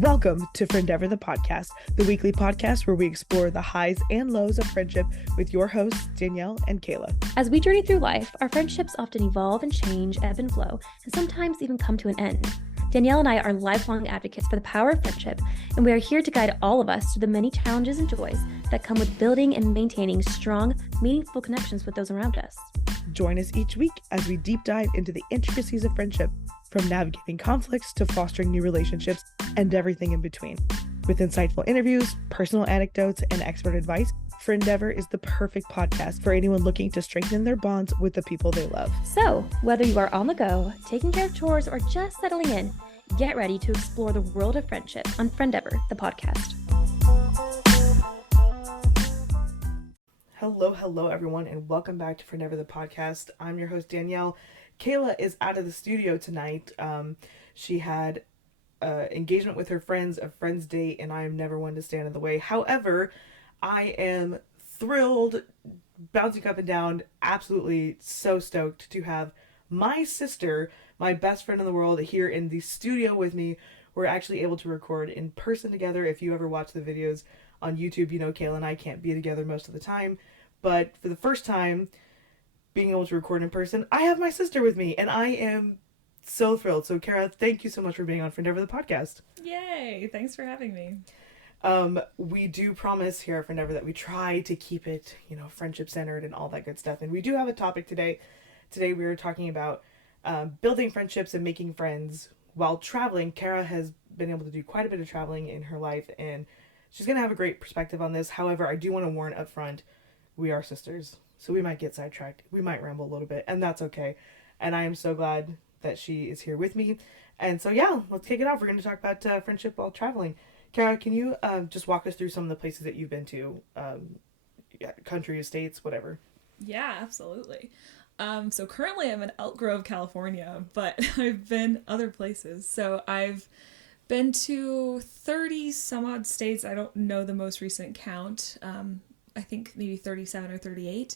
Welcome to Friendeavor, the podcast, the weekly podcast where we explore the highs and lows of friendship with your hosts, Danielle and Kayla. As we journey through life, our friendships often evolve and change, ebb and flow, and sometimes even come to an end. Danielle and I are lifelong advocates for the power of friendship, and we are here to guide all of us through the many challenges and joys that come with building and maintaining strong, meaningful connections with those around us. Join us each week as we deep dive into the intricacies of friendship, from navigating conflicts to fostering new relationships and everything in between. With insightful interviews, personal anecdotes, and expert advice, Friendeavor is the perfect podcast for anyone looking to strengthen their bonds with the people they love. So, whether you are on the go, taking care of chores, or just settling in, get ready to explore the world of friendship on Friendeavor, the podcast. Hello, everyone, and welcome back to Friendeavor, the podcast. I'm your host, Danielle. Kayla is out of the studio tonight. She had engagement with her friends, a friend's date, and I am never one to stand in the way. However, I am thrilled, bouncing up and down, absolutely so stoked to have my sister, my best friend in the world, here in the studio with me. We're actually able to record in person together. If you ever watch the videos on YouTube, you know Kayla and I can't be together most of the time. But for the first time, being able to record in person, I have my sister with me, and I am so thrilled. So, Kara, thank you so much for being on Friendeavor, the podcast. Yay! Thanks for having me. We do promise here at Friendeavor that we try to keep it, friendship-centered and all that good stuff. And we do have a topic today. Today we are talking about building friendships and making friends while traveling. Kara has been able to do quite a bit of traveling in her life, and she's going to have a great perspective on this. However, I do want to warn up front, we are sisters. So we might get sidetracked. We might ramble a little bit, and that's okay. And I am so glad that she is here with me. And so, yeah, let's kick it off. We're going to talk about friendship while traveling. Kara, can you just walk us through some of the places that you've been to? Countries, states, whatever. Yeah, absolutely. So currently I'm in Elk Grove, California, but I've been other places. So I've been to 30 some odd states. I don't know the most recent count. I think maybe 37 or 38.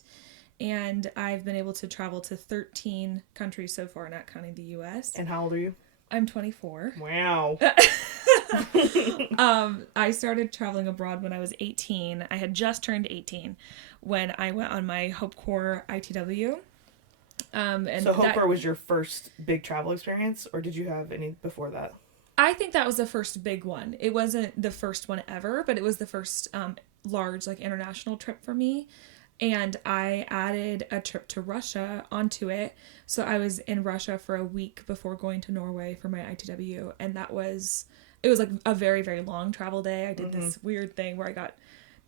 And I've been able to travel to 13 countries so far, not counting the U.S. And how old are you? I'm 24. Wow. I started traveling abroad when I was 18. I had just turned 18 when I went on my Hope Corps ITW. So Hope Corps was your first big travel experience, or did you have any before that? I think that was the first big one. It wasn't the first one ever, but it was the first large international trip for me. And I added a trip to Russia onto it. So I was in Russia for a week before going to Norway for my ITW. And it was a very, very long travel day. I did this weird thing where I got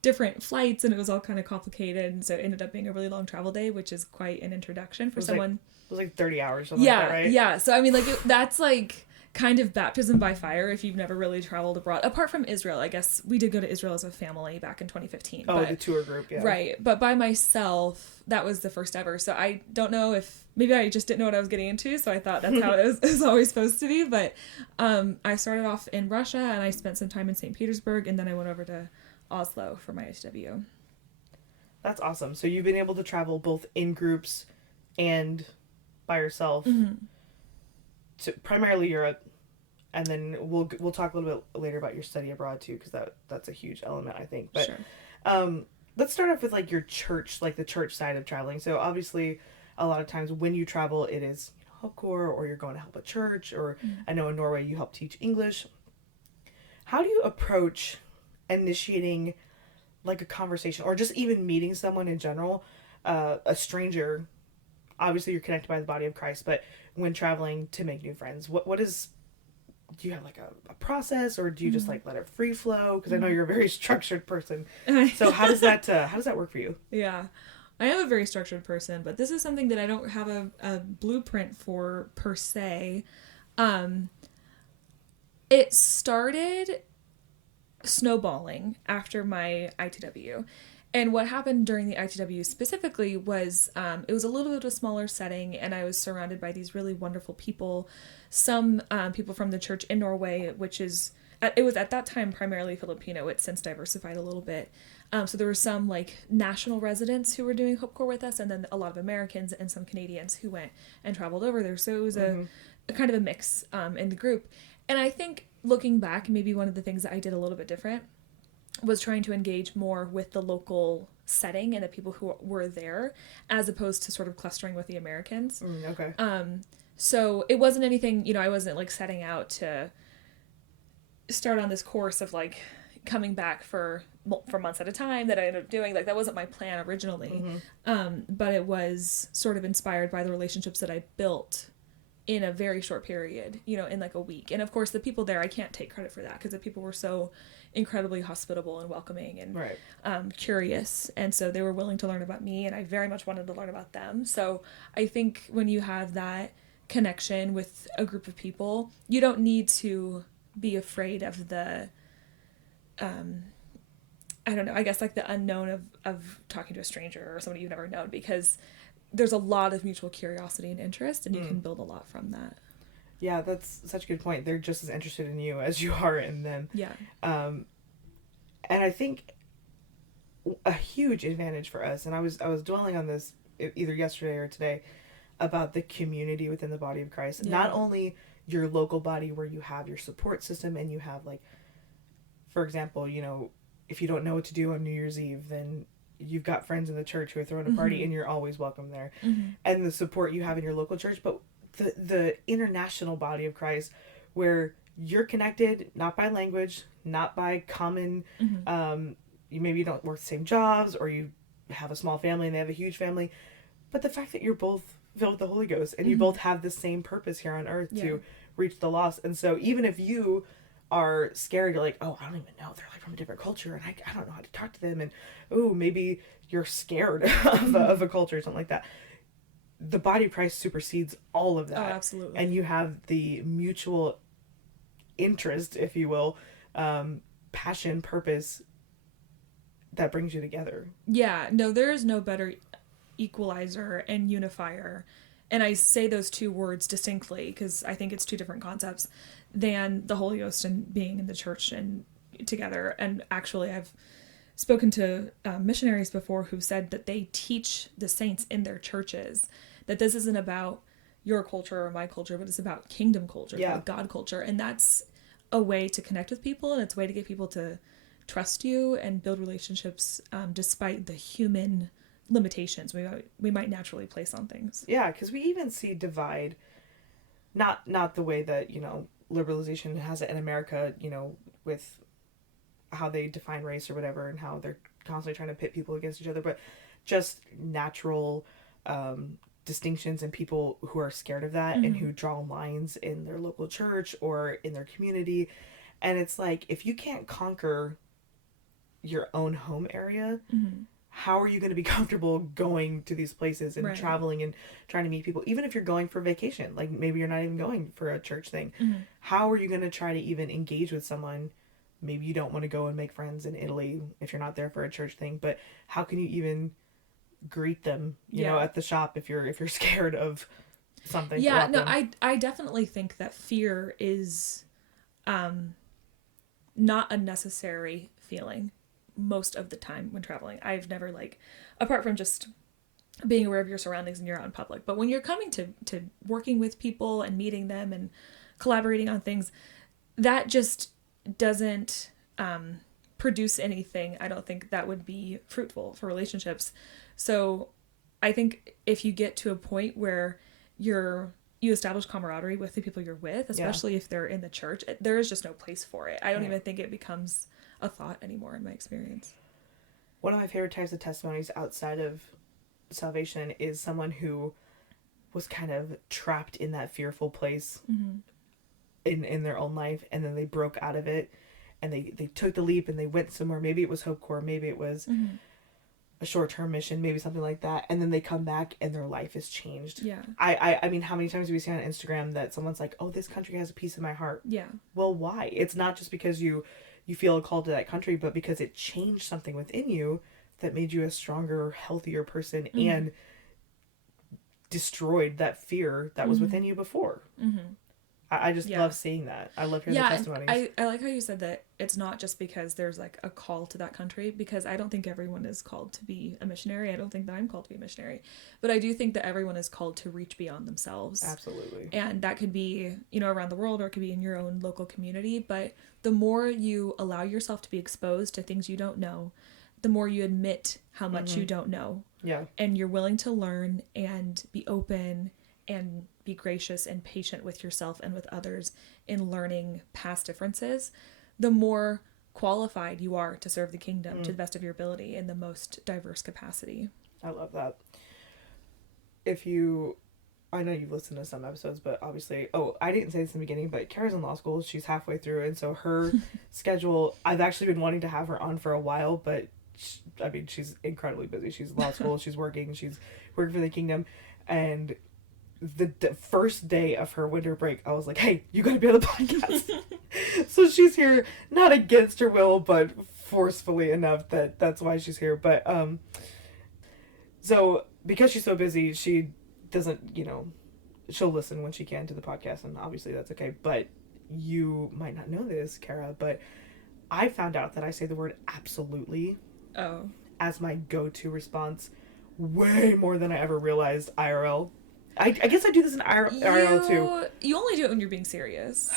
different flights and it was all kind of complicated. And so it ended up being a really long travel day, which is quite an introduction for someone. It was 30 hours, something like that, right? Yeah. So I mean, that's kind of baptism by fire if you've never really traveled abroad. Apart from Israel, I guess we did go to Israel as a family back in 2015. Oh, the tour group, yeah. Right. But by myself, that was the first ever. So I don't know if, maybe I just didn't know what I was getting into, so I thought that's how it was always supposed to be. But I started off in Russia, and I spent some time in St. Petersburg, and then I went over to Oslo for my ITW. That's awesome. So you've been able to travel both in groups and by yourself. Mm-hmm. To primarily Europe, and then we'll talk a little bit later about your study abroad too, because that's a huge element, I think. But sure. Let's start off with your church, the church side of traveling. So obviously, a lot of times when you travel, it is Hope Corps, or you're going to help a church, or I know in Norway you help teach English. How do you approach initiating a conversation, or just even meeting someone in general, a stranger? Obviously, you're connected by the body of Christ, but when traveling to make new friends, what is, do you have a process, or do you just let it free flow? Because I know you're a very structured person. So how does that work for you? Yeah, I am a very structured person, but this is something that I don't have a blueprint for per se. It started snowballing after my ITW. And what happened during the ITW specifically was it was a little bit of a smaller setting, and I was surrounded by these really wonderful people. Some people from the church in Norway, which is, it was at that time primarily Filipino. It's since diversified a little bit. So there were some national residents who were doing Hope Corps with us, and then a lot of Americans and some Canadians who went and traveled over there. So it was a kind of a mix in the group. And I think looking back, maybe one of the things that I did a little bit different was trying to engage more with the local setting and the people who were there, as opposed to sort of clustering with the Americans. Okay. So it wasn't anything, you know, I wasn't like setting out to start on this course of like coming back for months at a time that I ended up doing. Like, that wasn't my plan originally. But it was sort of inspired by the relationships that I built in a very short period, you know, in like a week. And of course the people there, I can't take credit for that, because the people were so incredibly hospitable and welcoming and curious. And so they were willing to learn about me, and I very much wanted to learn about them. So I think when you have that connection with a group of people, you don't need to be afraid of the, I don't know, I guess like the unknown of talking to a stranger or somebody you've never known, because there's a lot of mutual curiosity and interest, and you can build a lot from that. Yeah, that's such a good point. They're just as interested in you as you are in them. Yeah. And I think a huge advantage for us, and I was dwelling on this either yesterday or today, about the community within the body of Christ. Yeah. Not only your local body where you have your support system and you have, like, for example, you know, if you don't know what to do on New Year's Eve, then you've got friends in the church who are throwing a party and you're always welcome there. And the support you have in your local church, but the international body of Christ, where you're connected not by language, not by common, you don't work the same jobs, or you have a small family and they have a huge family, but the fact that you're both filled with the Holy Ghost and you both have the same purpose here on earth to reach the lost. And so even if you are scared, you're like, oh, I don't even know, they're like from a different culture and I don't know how to talk to them, and oh, maybe you're scared of a culture or something like that, the body of Christ supersedes all of that. Oh, absolutely. And you have the mutual interest, if you will, passion, purpose that brings you together. Yeah, no, there is no better equalizer and unifier, and I say those two words distinctly because I think it's two different concepts, than the Holy Ghost and being in the church and together. And actually I've spoken to missionaries before who said that they teach the saints in their churches that this isn't about your culture or my culture, but it's about kingdom culture, like God culture. And that's a way to connect with people, and it's a way to get people to trust you and build relationships despite the human limitations we might naturally place on things. Yeah, because we even see divide, not the way that, you know, liberalization has it in America, you know, with how they define race or whatever, and how they're constantly trying to pit people against each other, but just natural distinctions and people who are scared of that and who draw lines in their local church or in their community. And it's like, if you can't conquer your own home area, how are you going to be comfortable going to these places and traveling and trying to meet people, even if you're going for vacation? Like, maybe you're not even going for a church thing. How are you going to try to even engage with someone? Maybe you don't want to go and make friends in Italy if you're not there for a church thing, but how can you even greet them, you know, at the shop if you're scared of something? Yeah, no, I definitely think that fear is not a necessary feeling most of the time when traveling. I've never, like, apart from just being aware of your surroundings and you're out in public, but when you're coming to working with people and meeting them and collaborating on things, that just doesn't produce anything. I don't think that would be fruitful for relationships. So I think if you get to a point where you establish camaraderie with the people you're with, especially if they're in the church, there is just no place for it. I don't even think it becomes a thought anymore in my experience. One of my favorite types of testimonies outside of salvation is someone who was kind of trapped in that fearful place in their own life, and then they broke out of it and they took the leap and they went somewhere. Maybe it was Hope Corps, maybe it was a short-term mission, maybe something like that, and then they come back and their life is changed. I mean, how many times do we see on Instagram that someone's like, oh, this country has a piece of my heart? Well, why? It's not just because you feel a call to that country, but because it changed something within you that made you a stronger, healthier person and destroyed that fear that was within you before. I just love seeing that. I love hearing the testimonies. I like how you said that it's not just because there's like a call to that country, because I don't think everyone is called to be a missionary. I don't think that I'm called to be a missionary, but I do think that everyone is called to reach beyond themselves. Absolutely. And that could be, you know, around the world, or it could be in your own local community. But the more you allow yourself to be exposed to things you don't know, the more you admit how much you don't know. Yeah. And you're willing to learn and be open and be gracious and patient with yourself and with others in learning past differences, the more qualified you are to serve the kingdom to the best of your ability in the most diverse capacity. I love that. I know you've listened to some episodes, but obviously, I didn't say this in the beginning, but Kara's in law school. She's halfway through, and so her schedule, I've actually been wanting to have her on for a while, but she's incredibly busy. She's in law school, she's working for the kingdom, and the first day of her winter break, I was like, hey, you gotta be on the podcast. So she's here, not against her will, but forcefully enough that's why she's here. But so because she's so busy, she doesn't, she'll listen when she can to the podcast, and obviously that's okay. But you might not know this, Kara, but I found out that I say the word absolutely as my go-to response way more than I ever realized IRL. I guess I do this in IRL too. You only do it when you're being serious.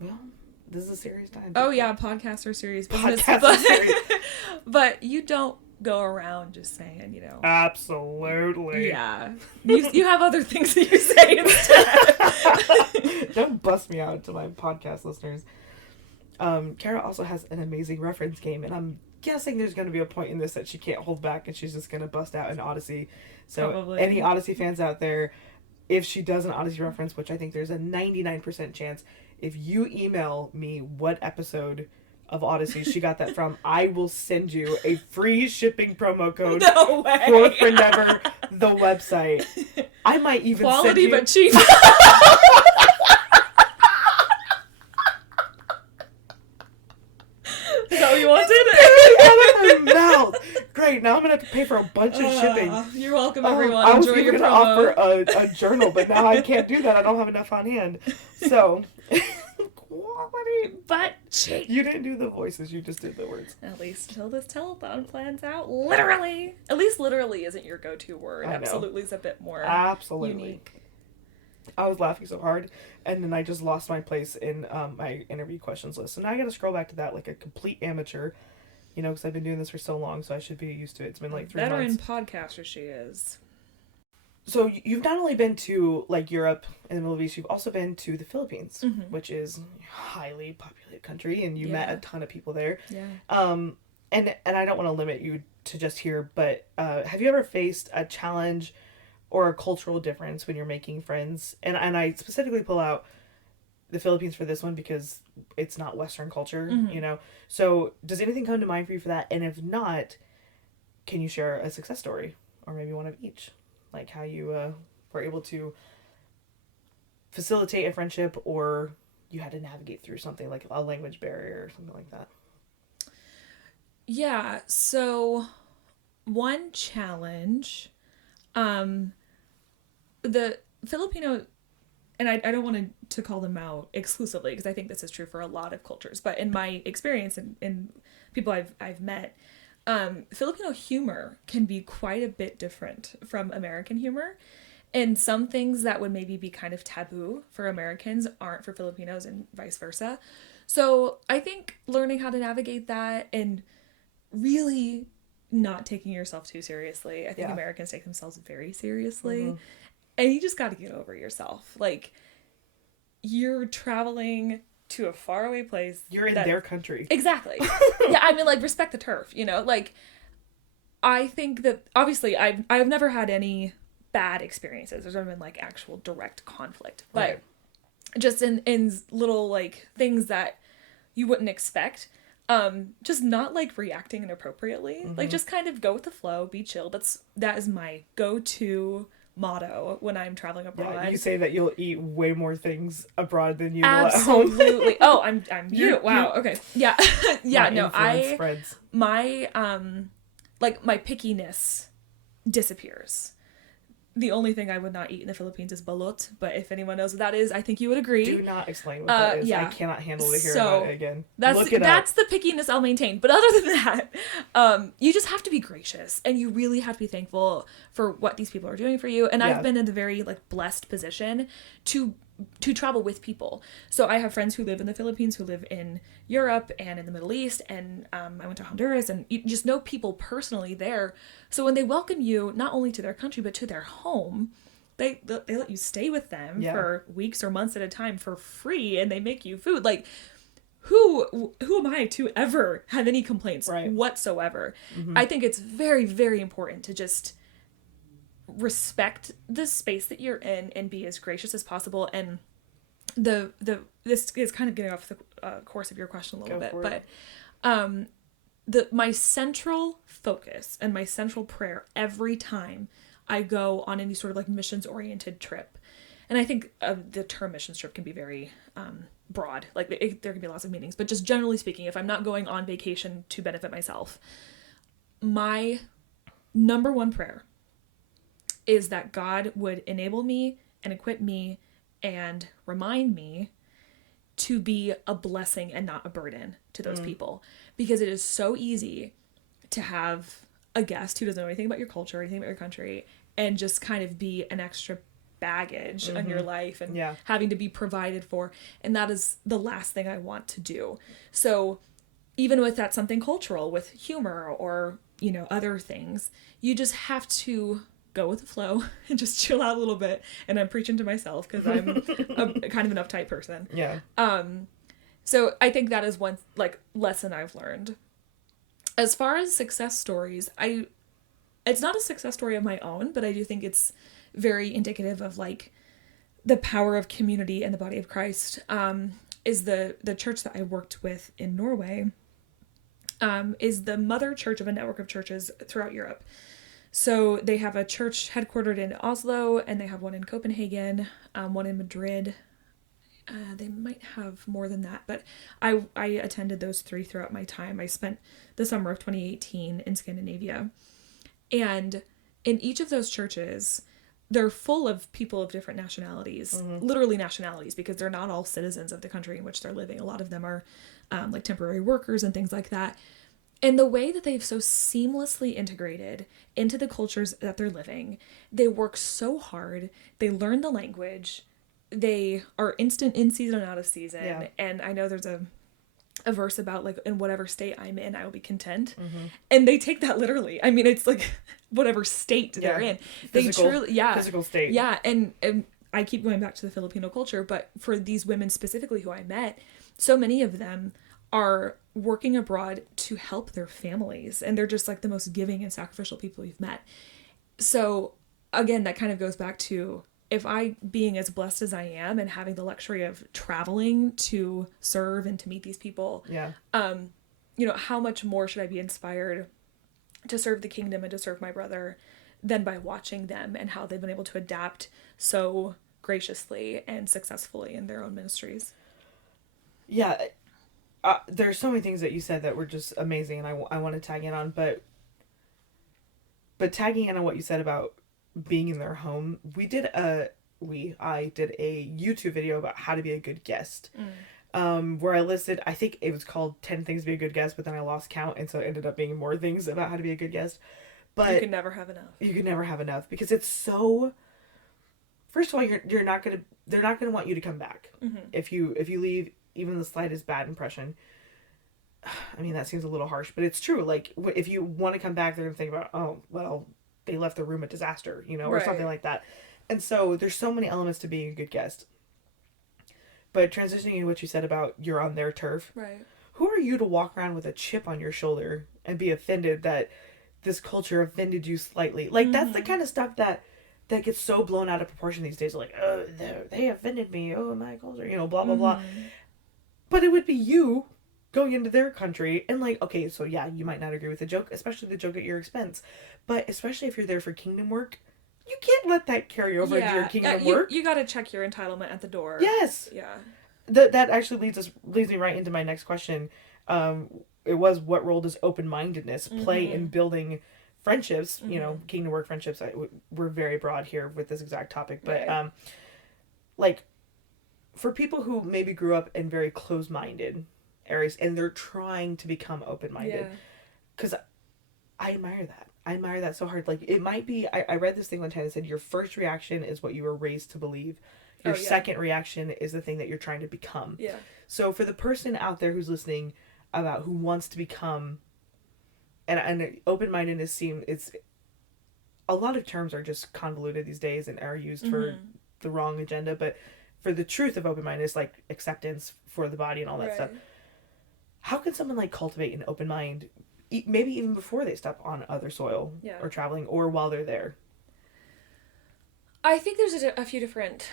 Well, this is a serious time. Oh yeah, podcasts are serious business. But you don't go around just saying, Absolutely. Yeah. You have other things that you say instead. Don't bust me out to my podcast listeners. Kara also has an amazing reference game, and I'm guessing there's going to be a point in this that she can't hold back and she's just going to bust out an Odyssey. So probably. Any Odyssey fans out there, if she does an Odyssey reference, which I think there's a 99% chance, if you email me what episode of Odyssey she got that from, I will send you a free shipping promo code for Friendeavor, the website. I might even Quality send you... but cheap. Is that what you wanted? Out of her mouth. Great, now I'm going to have to pay for a bunch of shipping. You're welcome, everyone. I was Enjoy even your going to promo. offer a journal, but now I can't do that. I don't have enough on hand. So, quality. But cheap. You didn't do the voices, you just did the words. At least till this telethon plans out. Literally. At least literally isn't your go-to word. Absolutely is a bit more unique. I was laughing so hard, and then I just lost my place in my interview questions list. So now I got to scroll back to that like a complete amateur, because I've been doing this for so long, so I should be used to it. It's been like 3 months. Veteran podcaster she is. So you've not only been to like Europe and the Middle East, you've also been to the Philippines, which is a highly populated country, and you met a ton of people there. Yeah. And I don't want to limit you to just here, but have you ever faced a challenge or a cultural difference when you're making friends? And I specifically pull out the Philippines for this one because it's not Western culture, So does anything come to mind for you for that? And if not, can you share a success story, or maybe one of each? Like how you were able to facilitate a friendship, or you had to navigate through something like a language barrier or something like that. Yeah, so one challenge, the Filipino, and I don't want to call them out exclusively because I think this is true for a lot of cultures, but in my experience and in people I've met, Filipino humor can be quite a bit different from American humor. And some things that would maybe be kind of taboo for Americans aren't for Filipinos, and vice versa. So I think learning how to navigate that and really not taking yourself too seriously. I think Americans take themselves very seriously. And you just got to get over yourself. Like, you're traveling to a faraway place. You're in their country. Exactly. Yeah, I mean, like, respect the turf, Like, I think that, obviously, I've never had any bad experiences. There's never been, like, actual direct conflict. But just in little, like, things that you wouldn't expect. Just not, like, reacting inappropriately. Like, just kind of go with the flow, be chill. That is my go-to motto when I'm traveling abroad. Yeah, you say that you'll eat way more things abroad than you will at home. Absolutely. Oh, I'm you. Wow. Okay. Yeah. Yeah. No. Spreads. My like my pickiness disappears. the only thing I would not eat in the Philippines is balut, but if anyone knows what that is, I think you would agree. Do not explain what that is. Yeah. I cannot handle to hear about it again. That's the pickiness I'll maintain. But other than that, you just have to be gracious, and you really have to be thankful for what these people are doing for you. And I've been in the very like blessed position to travel with people. So I have friends who live in the Philippines, who live in Europe and in the Middle East, and I went to Honduras, and you just know people personally there. So when they welcome you not only to their country but to their home, they let you stay with them for weeks or months at a time for free, and they make you food. Like, who am I to ever have any complaints whatsoever? I think it's very, very important to just respect the space that you're in and be as gracious as possible. And this is kind of getting off the course of your question a little bit, but my central focus and my central prayer every time I go on any sort of like missions oriented trip, and I think the term missions trip can be very broad, like there can be lots of meanings, but just generally speaking, if I'm not going on vacation to benefit myself, my number one prayer is that God would enable me and equip me and remind me to be a blessing and not a burden to those people. Because it is so easy to have a guest who doesn't know anything about your culture or anything about your country and just kind of be an extra baggage in your life and having to be provided for. And that is the last thing I want to do. So even with that something cultural, with humor or, you know, other things, you just have to go with the flow and just chill out a little bit. And I'm preaching to myself because I'm a kind of an uptight person. Yeah. So I think that is one like lesson I've learned. As far as success stories, it's not a success story of my own, but I do think it's very indicative of like the power of community and the body of Christ. Is the church that I worked with in Norway is the mother church of a network of churches throughout Europe. So they have a church headquartered in Oslo, and they have one in Copenhagen, one in Madrid. They might have more than that, but I attended those three throughout my time. I spent the summer of 2018 in Scandinavia. And in each of those churches, they're full of people of different nationalities, literally nationalities, because they're not all citizens of the country in which they're living. A lot of them are like temporary workers and things like that. And the way that they've so seamlessly integrated into the cultures that they're living, they work so hard, they learn the language, they are instant in season and out of season. Yeah. And I know there's a verse about like, in whatever state I'm in, I will be content. And they take that literally. I mean, it's like whatever state they're in. Physical state. Yeah. And I keep going back to the Filipino culture, but for these women specifically who I met, so many of them are working abroad to help their families, and they're just like the most giving and sacrificial people you've met. So again, that kind of goes back to, if I, being as blessed as I am and having the luxury of traveling to serve and to meet these people, you know, how much more should I be inspired to serve the kingdom and to serve my brother than by watching them and how they've been able to adapt so graciously and successfully in their own ministries. Yeah. There's so many things that you said that were just amazing, and I want to tag in on, but tagging in on what you said about being in their home, I did a YouTube video about how to be a good guest, where I listed, I think it was called 10 things to be a good guest, but then I lost count, and so it ended up being more things about how to be a good guest. But you can never have enough. You can never have enough, because it's so, first of all, they're not gonna want you to come back. If you leave even the slightest bad impression. I mean, that seems a little harsh, but it's true. Like, if you want to come back, they're going to think about, oh, well, they left the room a disaster, you know, or something like that. And so there's so many elements to being a good guest. But transitioning into what you said about you're on their turf. Right. Who are you to walk around with a chip on your shoulder and be offended that this culture offended you slightly? Like, that's the kind of stuff that gets so blown out of proportion these days. Like, oh, they offended me. Oh, my culture, you know, blah, blah, blah. But it would be you going into their country and like, okay, so yeah, you might not agree with the joke, especially the joke at your expense. But especially if you're there for kingdom work, you can't let that carry over into your kingdom work. You got to check your entitlement at the door. Yes. Yeah. That actually leads me right into my next question. It was, what role does open-mindedness play in building friendships, you know, kingdom work friendships, we're very broad here with this exact topic, but like for people who maybe grew up in very closed-minded areas and they're trying to become open-minded, because I admire that. I admire that so hard. Like, it might be, I read this thing one time that said your first reaction is what you were raised to believe. Your second reaction is the thing that you're trying to become. Yeah. So for the person out there who's listening about who wants to become, and open-mindedness it's a lot of terms are just convoluted these days and are used for the wrong agenda, but for the truth of open-mindedness, like acceptance for the body and all that stuff, how can someone like cultivate an open mind, maybe even before they step on other soil or traveling or while they're there? I think there's a few different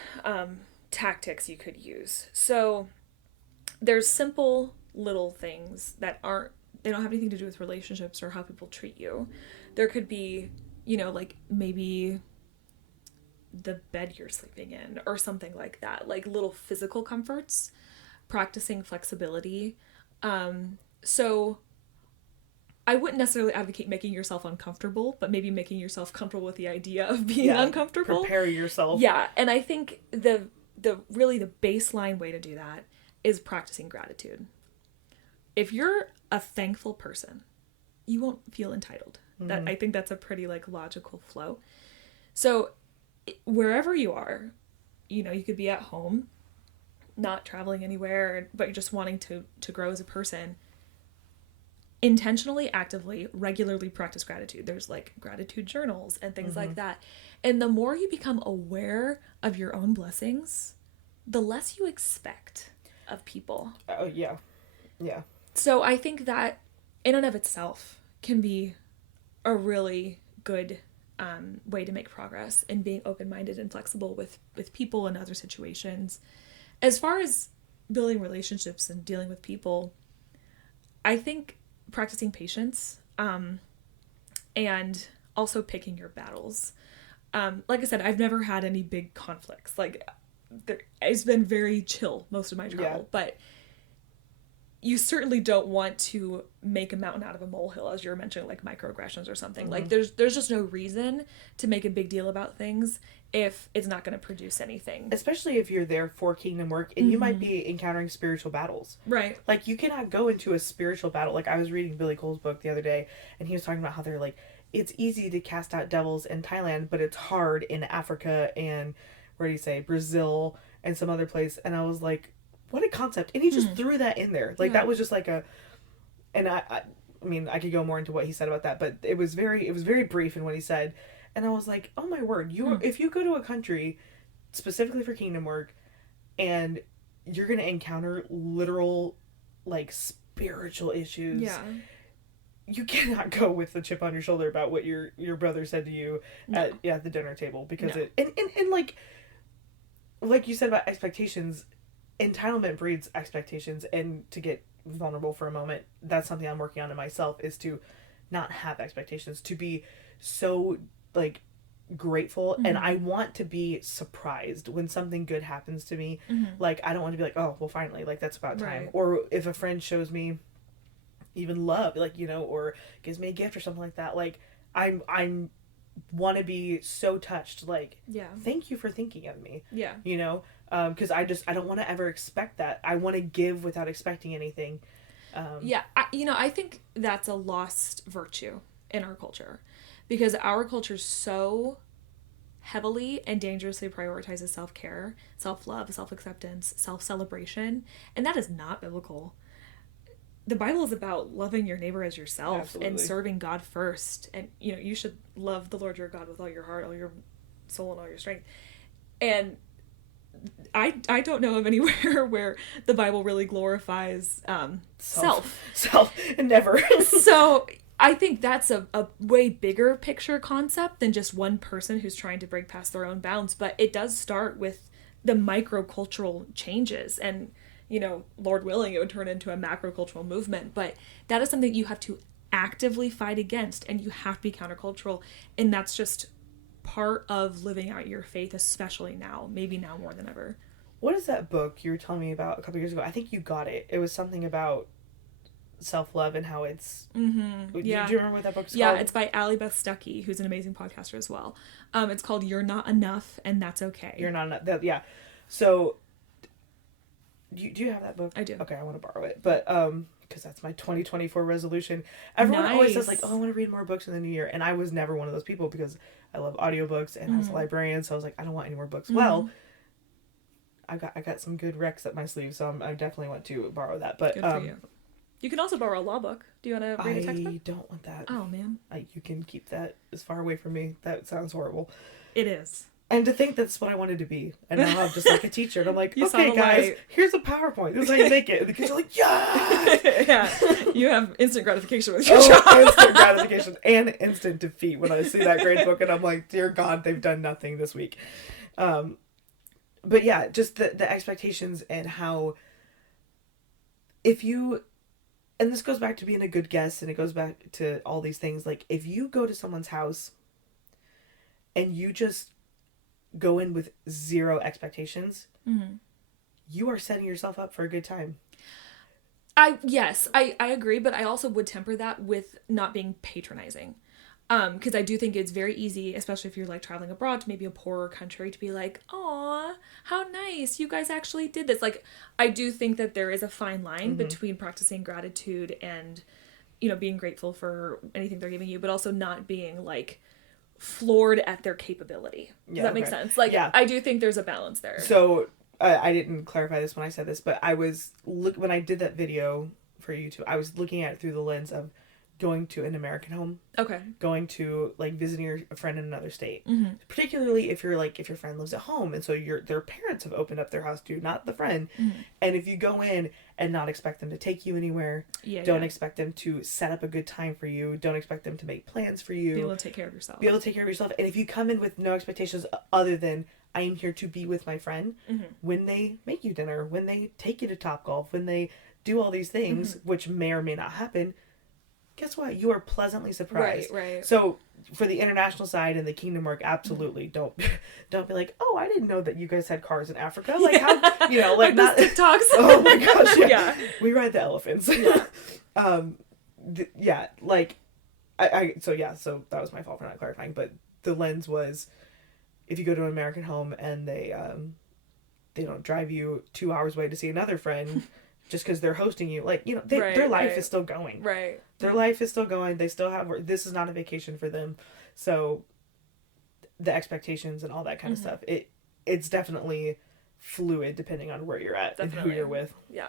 tactics you could use. So there's simple little things that they don't have anything to do with relationships or how people treat you. There could be, you know, like maybe the bed you're sleeping in or something like that, like little physical comforts, practicing flexibility. So I wouldn't necessarily advocate making yourself uncomfortable, but maybe making yourself comfortable with the idea of being uncomfortable. Prepare yourself. Yeah, and I think the baseline way to do that is practicing gratitude. If you're a thankful person, you won't feel entitled. That I think that's a pretty like logical flow. So wherever you are, you know, you could be at home, not traveling anywhere, but you're just wanting to grow as a person. Intentionally, actively, regularly practice gratitude. There's like gratitude journals and things like that. And the more you become aware of your own blessings, the less you expect of people. Oh, yeah. Yeah. So I think that in and of itself can be a really good way to make progress in being open-minded and flexible with people and other situations. As far as building relationships and dealing with people, I think practicing patience and also picking your battles. Like I said, I've never had any big conflicts. Like, it's been very chill most of my travel, but you certainly don't want to make a mountain out of a molehill, as you're mentioning, like microaggressions or something. Like, there's just no reason to make a big deal about things if it's not going to produce anything. Especially if you're there for kingdom work and you might be encountering spiritual battles. Right. Like, you cannot go into a spiritual battle. Like, I was reading Billy Cole's book the other day, and he was talking about how they're like, it's easy to cast out devils in Thailand, but it's hard in Africa and, where do you say, Brazil and some other place. And I was like, what a concept. And he just threw that in there. Like, that was just like a... And I mean, I could go more into what he said about that, but it was very brief in what he said. And I was like, oh my word, if you go to a country specifically for kingdom work and you're going to encounter literal, like, spiritual issues, you cannot go with the chip on your shoulder about what your brother said to you at the dinner table, because and like you said about expectations, entitlement breeds expectations. And to get vulnerable for a moment, that's something I'm working on in myself, is to not have expectations, to be so like grateful. And I want to be surprised when something good happens to me. Like, I don't want to be like, oh well, finally, like, that's about time. Or if a friend shows me even love, like, you know, or gives me a gift or something like that, like, I'm want to be so touched, like, thank you for thinking of me, you know, because I don't want to ever expect that. I want to give without expecting anything. I think that's a lost virtue in our culture, because our culture so heavily and dangerously prioritizes self-care, self-love, self-acceptance, self-celebration, and that is not biblical. The Bible is about loving your neighbor as yourself and serving God first. And, you know, you should love the Lord your God with all your heart, all your soul, and all your strength. And I don't know of anywhere where the Bible really glorifies self. Never. So I think that's a way bigger picture concept than just one person who's trying to break past their own bounds. But it does start with the microcultural changes, and, you know, Lord willing, it would turn into a macrocultural movement. But that is something you have to actively fight against, and you have to be countercultural. And that's just part of living out your faith, especially now, maybe now more than ever. What is that book you were telling me about a couple years ago? I think you got it. It was something about self-love and how it's Yeah. Do you remember what that book's Yeah, called? it's by Allie Beth Stuckey, who's an amazing podcaster as well. It's called You're Not Enough, and That's Okay. You're not enough. Yeah. So do you have that book? I do. Okay, I want to borrow it. But because that's my 2024 resolution. Everyone always says like, oh, I want to read more books in the new year, and I was never one of those people because I love audiobooks and as a librarian, so I was like, I don't want any more books. Well, I got some good recs up my sleeve, so I definitely want to borrow that. But Good for you. You can also borrow a law book. Do you want to read a textbook? I don't want that. Oh man, You can keep that as far away from me. That sounds horrible. it is. And to think that's what I wanted to be, and now I'm just like a teacher, and I'm like, You saw okay, the guys, light. here's a PowerPoint. This is how you make it. And the kids are like, yeah. Yeah, you have instant gratification with your job. Instant gratification and instant defeat when I see that grade book, and I'm like, dear God, they've done nothing this week. But yeah, just the expectations and how if you, and this goes back to being a good guest, and it goes back to all these things, like if you go to someone's house and you just go in with zero expectations, you are setting yourself up for a good time. I agree, but I also would temper that with not being patronizing. Because I do think it's very easy, especially if you're like traveling abroad to maybe a poorer country, to be like, aw, how nice, you guys actually did this. Like, I do think that there is a fine line between practicing gratitude and, you know, being grateful for anything they're giving you, but also not being like floored at their capability. Does that make sense? Like, I do think there's a balance there. So I didn't clarify this when I said this, but I was when I did that video for YouTube, I was looking at it through the lens of going to an American home. Okay. Going to like visiting a friend in another state. Particularly if your friend lives at home, and so their parents have opened up their house to you, not the friend. And if you go in and not expect them to take you anywhere, don't expect them to set up a good time for you, don't expect them to make plans for you. Be able to take care of yourself. And if you come in with no expectations other than I am here to be with my friend, when they make you dinner, when they take you to Topgolf, when they do all these things, which may or may not happen, guess what? You are pleasantly surprised. Right. So for the international side and the kingdom work, absolutely don't be like, oh, I didn't know that you guys had cars in Africa. Like how like not TikToks. Oh my gosh, yeah. We ride the elephants. Yeah. So that was my fault for not clarifying. But the lens was, if you go to an American home and they don't drive you 2 hours away to see another friend. Just because they're hosting you, like, their life is still going. Right. Their life is still going. They still have, this is not a vacation for them. So the expectations and all that kind of stuff, it's definitely fluid depending on where you're at and who you're with. Yeah.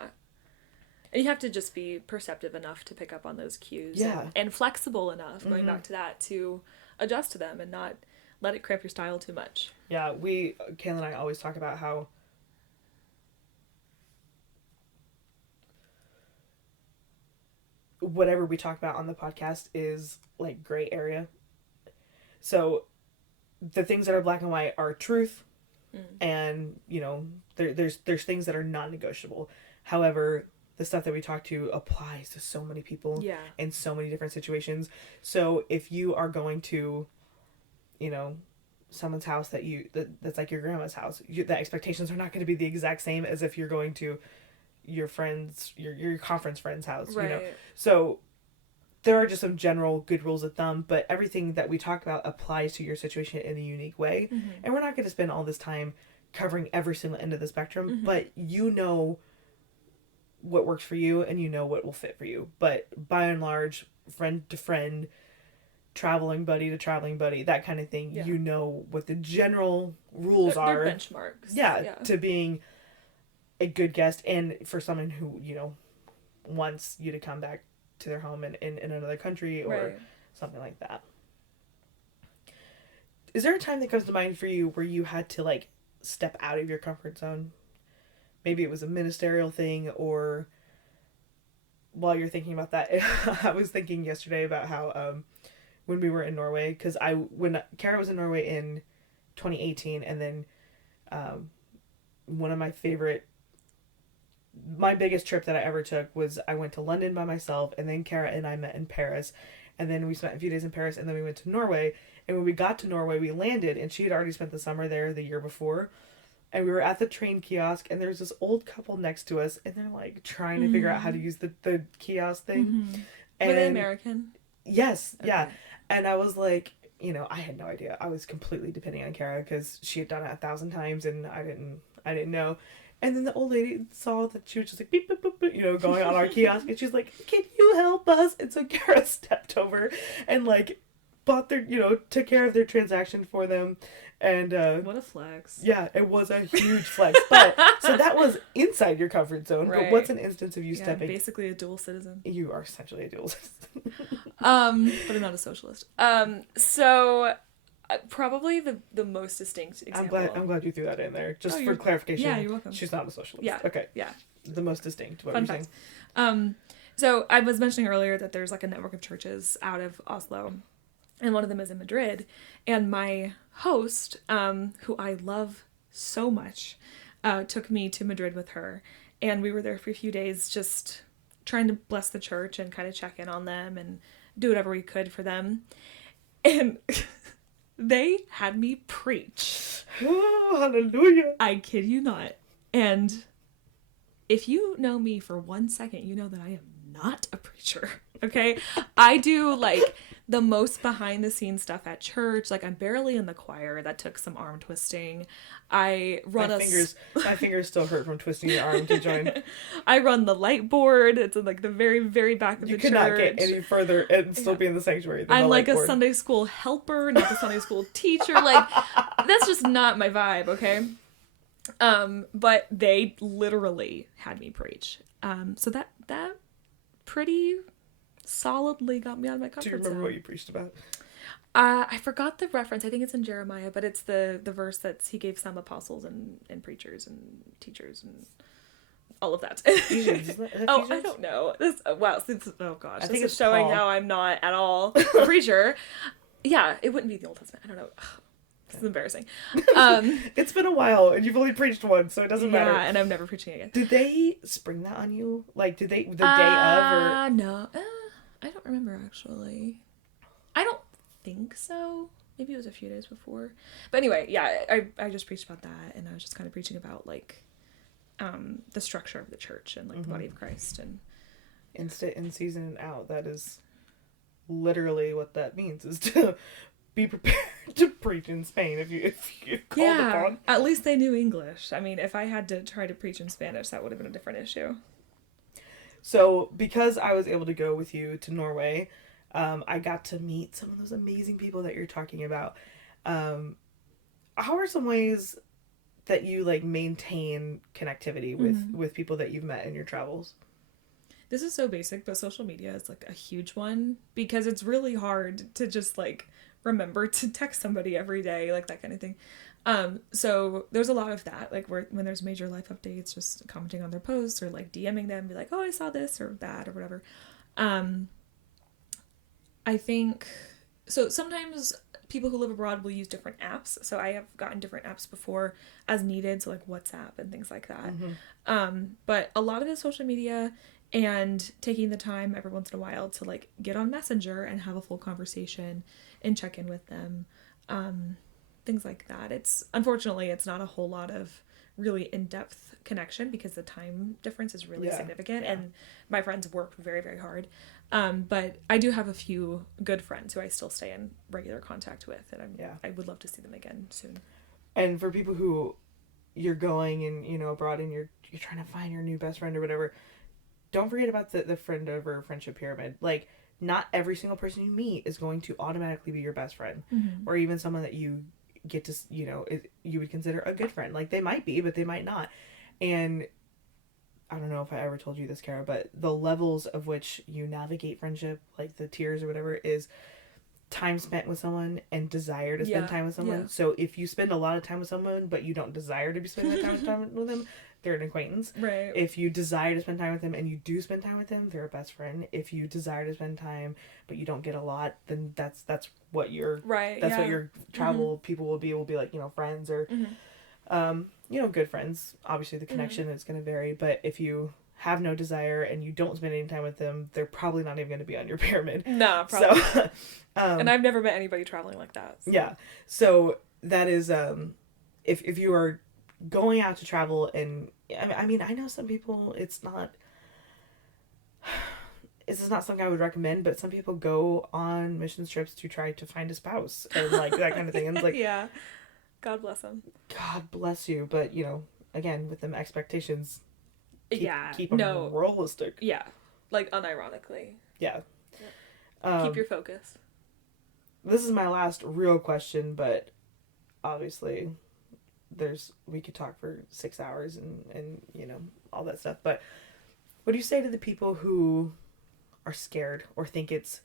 And you have to just be perceptive enough to pick up on those cues. Yeah. And flexible enough, going back to that, to adjust to them and not let it cramp your style too much. Yeah. Kayla and I always talk about how whatever we talk about on the podcast is like gray area. So the things that are black and white are truth, and there's things that are non-negotiable. However, the stuff that we talk to applies to so many people in so many different situations. So if you are going to someone's house that's like your grandma's house, the expectations are not going to be the exact same as if you're going to your friends, your conference friend's house, So there are just some general good rules of thumb, but everything that we talk about applies to your situation in a unique way. And we're not going to spend all this time covering every single end of the spectrum, but what works for you and what will fit for you. But by and large, friend to friend, traveling buddy to traveling buddy, that kind of thing, what the general rules are. They're benchmarks. Yeah, to being a good guest, and for someone who wants you to come back to their home in another country or something like that. Is there a time that comes to mind for you where you had to like step out of your comfort zone? Maybe it was a ministerial thing, or while you're thinking about that, I was thinking yesterday about how when we were in Norway, because when Kara was in Norway in 2018, and then one of my biggest trip that I ever took was I went to London by myself, and then Kara and I met in Paris, and then we spent a few days in Paris, and then we went to Norway. And when we got to Norway, we landed, and she had already spent the summer there the year before, and we were at the train kiosk, and there's this old couple next to us, and they're like trying to figure out how to use the kiosk thing. Mm-hmm. And were they American? Yes, Okay. yeah. And I was like, I had no idea. I was completely depending on Kara because she had done it 1,000 times, and I didn't know. And then the old lady saw that she was just like beep, boop, boop, boop, going on our kiosk, and she's like, "Can you help us?" And so Kara stepped over and like bought their, took care of their transaction for them. And what a flex. Yeah, it was a huge flex. But so that was inside your comfort zone. Right. But what's an instance of you stepping? Basically a dual citizen. You are essentially a dual citizen. But I'm not a socialist. So probably the most distinct example. I'm glad you threw that in there. Just for you're clarification. Yeah, you're welcome. She's not a socialist. Yeah. Okay. Yeah. The most distinct. What Fun were you saying? So I was mentioning earlier that there's like a network of churches out of Oslo, and one of them is in Madrid. And my host, who I love so much, took me to Madrid with her, and we were there for a few days just trying to bless the church and kind of check in on them and do whatever we could for them. And they had me preach. Oh, hallelujah. I kid you not. And if you know me for 1 second, you know that I am not a preacher. Okay? I do like the most behind the scenes stuff at church. Like, I'm barely in the choir. That took some arm twisting. I run my fingers still hurt from twisting your arm to join. I run the light board. It's in like the very, very back of the church. You could not get any further and still be in the sanctuary than I'm the like light a board. Sunday school helper, not the Sunday school teacher. Like, that's just not my vibe, okay? But they literally had me preach. So that pretty solidly got me out of my comfort zone. Do you remember what you preached about? I forgot the reference. I think it's in Jeremiah, but it's the verse that he gave some apostles and preachers and teachers and all of that. Ephesians, is that Oh, Ephesians? I don't know. Wow. Oh gosh. I think This it's is showing Paul. how I'm not at all a preacher. Yeah, it wouldn't be the Old Testament. I don't know. This is embarrassing. It's been a while, and you've only preached once, so it doesn't matter. Yeah, and I'm never preaching again. Did they spring that on you? Like, did they the day of, or No. I don't remember actually. I don't think so. Maybe it was a few days before. But anyway, yeah, I just preached about that, and I was just kind of preaching about like the structure of the church and like the body of Christ and in season and out? That is literally what that means, is to be prepared to preach in Spain if you called upon. At least they knew English. I mean, if I had to try to preach in Spanish, that would have been a different issue. So, because I was able to go with you to Norway, I got to meet some of those amazing people that you're talking about. How are some ways that you like maintain connectivity with people that you've met in your travels? This is so basic, but social media is like a huge one because it's really hard to just like remember to text somebody every day, like that kind of thing. So there's a lot of that, like when there's major life updates, just commenting on their posts or like DMing them, be like, oh, I saw this or that or whatever. I think, so sometimes people who live abroad will use different apps. So I have gotten different apps before as needed. So like WhatsApp and things like that. But a lot of it is social media and taking the time every once in a while to like get on Messenger and have a full conversation and check in with them. Things like that. Unfortunately, it's not a whole lot of really in-depth connection because the time difference is really significant and my friends work very, very hard. But I do have a few good friends who I still stay in regular contact with, and I would love to see them again soon. And for people who you're going and, abroad and you're trying to find your new best friend or whatever, don't forget about the Friendeavor friendship pyramid. Like, not every single person you meet is going to automatically be your best friend or even someone that you get to, you would consider a good friend. Like, they might be, but they might not. And I don't know if I ever told you this, Kara, but the levels of which you navigate friendship, like the tiers or whatever, is time spent with someone and desire to spend time with someone. Yeah. So if you spend a lot of time with someone, but you don't desire to be spending that time with them, they're an acquaintance. Right. If you desire to spend time with them and you do spend time with them, they're a best friend. If you desire to spend time, but you don't get a lot, then that's what your what your travel people will be like, friends or, good friends. Obviously the connection is going to vary, but if you have no desire and you don't spend any time with them, they're probably not even going to be on your pyramid. No, probably. So, and I've never met anybody traveling like that. So. Yeah. So that is, if you are going out to travel, and I mean, I know some people, this is not something I would recommend, but some people go on mission trips to try to find a spouse and like that kind of thing. And it's like, yeah, God bless them. God bless you, but you know, again, with them expectations, keep them no, realistic. Yeah, like unironically. Yeah. Keep your focus. This is my last real question, but obviously we could talk for 6 hours and you know, all that stuff. But what do you say to the people who are scared or think it's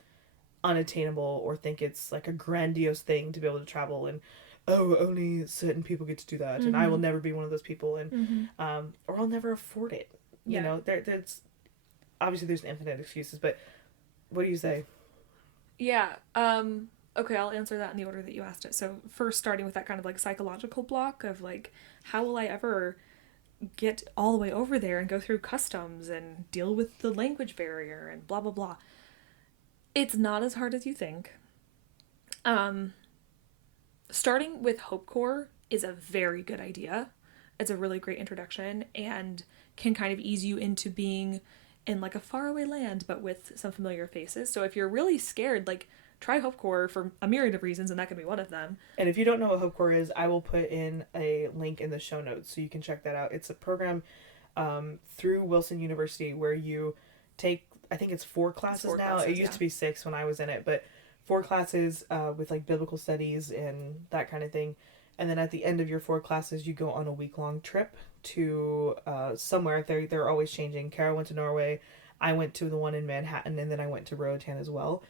unattainable or think it's like a grandiose thing to be able to travel, and only certain people get to do that, and I will never be one of those people, and or I'll never afford it. You know, there's obviously there's infinite excuses, but what do you say? Yeah. Okay, I'll answer that in the order that you asked it. So first, starting with that kind of like psychological block of like, how will I ever get all the way over there and go through customs and deal with the language barrier and blah blah blah. It's not as hard as you think. Starting with Hope Corps is a very good idea. It's a really great introduction and can kind of ease you into being in like a faraway land but with some familiar faces. So if you're really scared, like, try Hope Corps for a myriad of reasons, and that can be one of them. And if you don't know what Hope Corps is, I will put in a link in the show notes so you can check that out. It's a program through Wilson University where you take, I think it's 4 classes now. It used to be 6 when I was in it, but 4 classes with like biblical studies and that kind of thing. And then at the end of your 4 classes, you go on a week-long trip to somewhere. They're always changing. Kara went to Norway. I went to the one in Manhattan, and then I went to Roatan as well.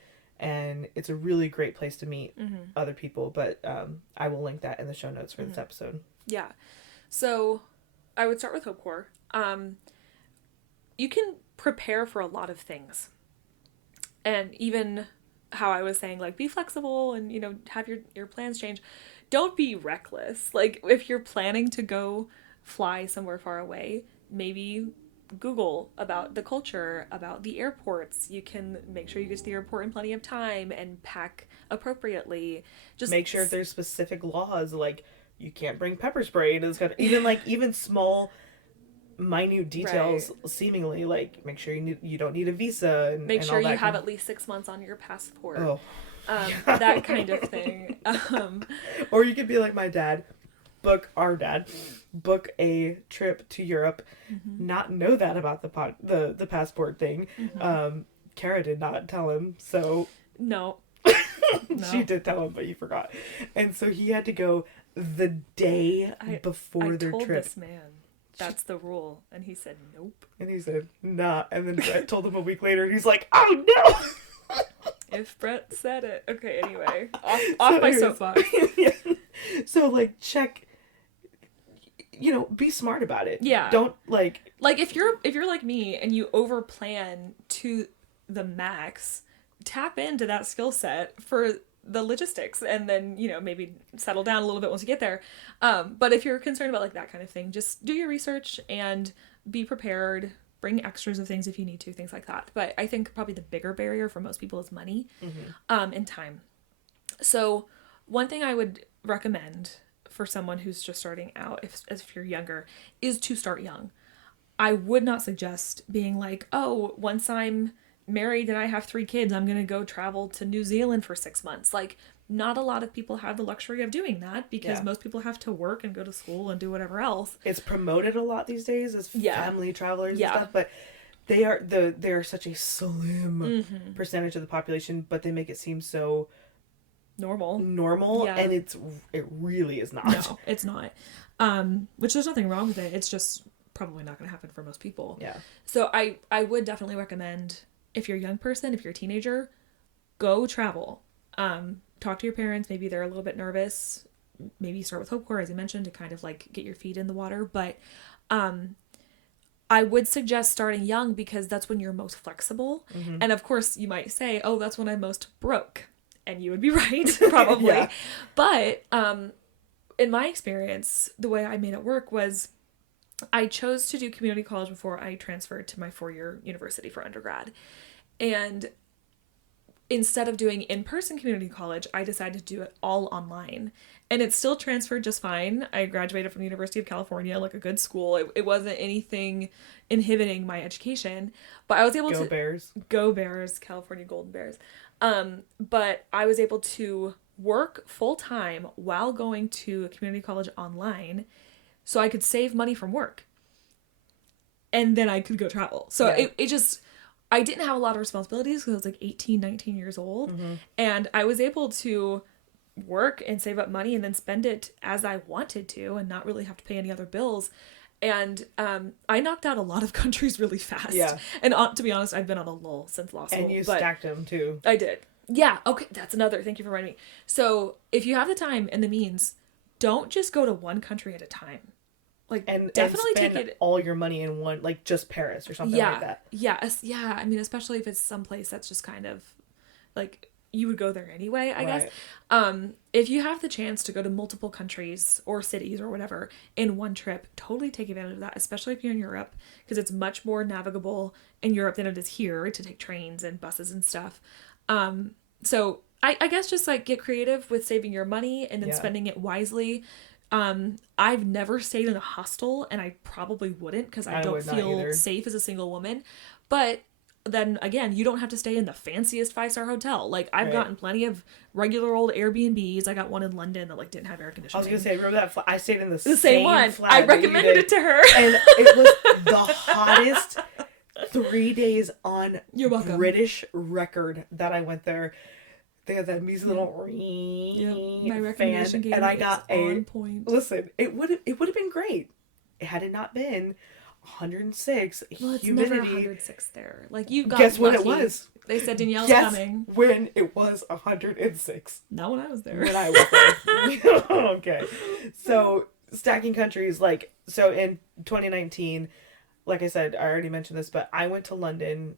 And it's a really great place to meet other people, but I will link that in the show notes for this episode. Yeah. So I would start with Hope Corps. You can prepare for a lot of things. And even how I was saying, like, be flexible and, you know, have your plans change. Don't be reckless. Like, if you're planning to go fly somewhere far away, maybe Google about the culture, about the airports. You can make sure you get to the airport in plenty of time and pack appropriately. Just make sure if there's specific laws, like you can't bring pepper spray into this country. Even small, minute details, right. Seemingly, like make sure you don't need a visa. And make sure and all you that have at least 6 months on your passport. Oh. That kind of thing. Or you could be like my dad. Book a trip to Europe, not know that about the passport thing. Kara did not tell him, so no. She did tell him, but he forgot, and so he had to go the day before their trip. I told this man that's the rule, and he said nope, and he said nah, and then Brett told him a week later, and he's like, oh no. If Brett said it, okay. Anyway, off my soapbox. Yeah. So like check. You know, be smart about it. Yeah. Don't like if you're like me and you over plan to the max, tap into that skill set for the logistics and then, you know, maybe settle down a little bit once you get there. But if you're concerned about like that kind of thing, just do your research and be prepared. Bring extras of things if you need to, things like that. But I think probably the bigger barrier for most people is money, and time. So one thing I would recommend for someone who's just starting out, if you're younger, is to start young. I would not suggest being like, oh, once I'm married and I have 3 kids, I'm going to go travel to New Zealand for 6 months. Like, not a lot of people have the luxury of doing that because most people have to work and go to school and do whatever else. It's promoted a lot these days as family travelers and stuff, but they are such a slim percentage of the population, but they make it seem so normal, and it really is not. No, it's not. Which there's nothing wrong with it. It's just probably not going to happen for most people. Yeah. So I would definitely recommend, if you're a young person, if you're a teenager, go travel. Talk to your parents. Maybe they're a little bit nervous. Maybe start with Hope Corps, as you mentioned, to kind of like get your feet in the water. But I would suggest starting young because that's when you're most flexible. And of course, you might say, oh, that's when I'm most broke. And you would be right, probably. Yeah. But in my experience, the way I made it work was I chose to do community college before I transferred to my 4-year university for undergrad. And instead of doing in-person community college, I decided to do it all online. And it still transferred just fine. I graduated from the University of California, like a good school. It wasn't anything inhibiting my education, but I was able to Bears. Go Bears, California Golden Bears. But I was able to work full time while going to a community college online, so I could save money from work. And then I could go travel. So it just, I didn't have a lot of responsibilities because I was like 18, 19 years old. And I was able to work and save up money and then spend it as I wanted to and not really have to pay any other bills. And I knocked out a lot of countries really fast. Yeah. And to be honest, I've been on a lull since law school. And you stacked them too. I did. Yeah. Okay. That's another. Thank you for reminding me. So if you have the time and the means, don't just go to one country at a time. Like, and definitely spend take it all your money in one, like just Paris or something like that. Yeah. Yeah. I mean, especially if it's someplace that's just kind of like, you would go there anyway, I guess. If you have the chance to go to multiple countries or cities or whatever in one trip, totally take advantage of that, especially if you're in Europe, because it's much more navigable in Europe than it is here to take trains and buses and stuff. So I guess just like get creative with saving your money and then spending it wisely. I've never stayed in a hostel, and I probably wouldn't because I don't feel safe as a single woman. But then again, you don't have to stay in the fanciest 5-star hotel. Like, I've gotten plenty of regular old Airbnbs. I got one in London that like didn't have air conditioning. I was gonna say, remember that I stayed in the same one. I recommended it to her, and it was the hottest 3 days on British record that I went there. They had that music little my recommendation fan, and I got on point. Listen, it would have been great had it not been 106 well, it's humidity. Never 106 there. Like, you got guess lucky. when it was. They said Danielle's coming. When it was 106. Not when I was there. When I was there. Okay. So stacking countries, like, so in 2019, like I said, I already mentioned this, but I went to London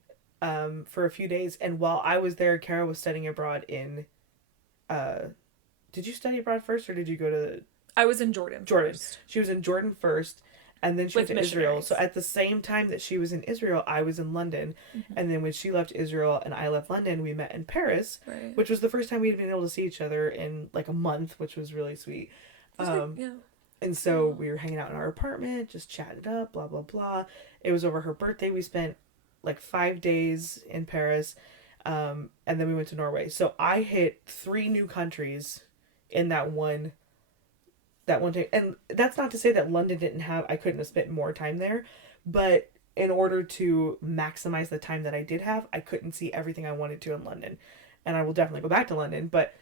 for a few days, and while I was there, Kara was studying abroad in did you study abroad first, or did you go to I was in Jordan. First. She was in Jordan first. And then she went to Israel. So at the same time that she was in Israel, I was in London. Mm-hmm. And then when she left Israel and I left London, we met in Paris, which was the first time we'd been able to see each other in like a month, which was really sweet. And so we were hanging out in our apartment, just chatted up, blah, blah, blah. It was over her birthday. We spent like 5 days in Paris. And then we went to Norway. So I hit 3 new countries in that one time. And that's not to say that London I couldn't have spent more time there, but in order to maximize the time that I did have, I couldn't see everything I wanted to in London. And I will definitely go back to London, but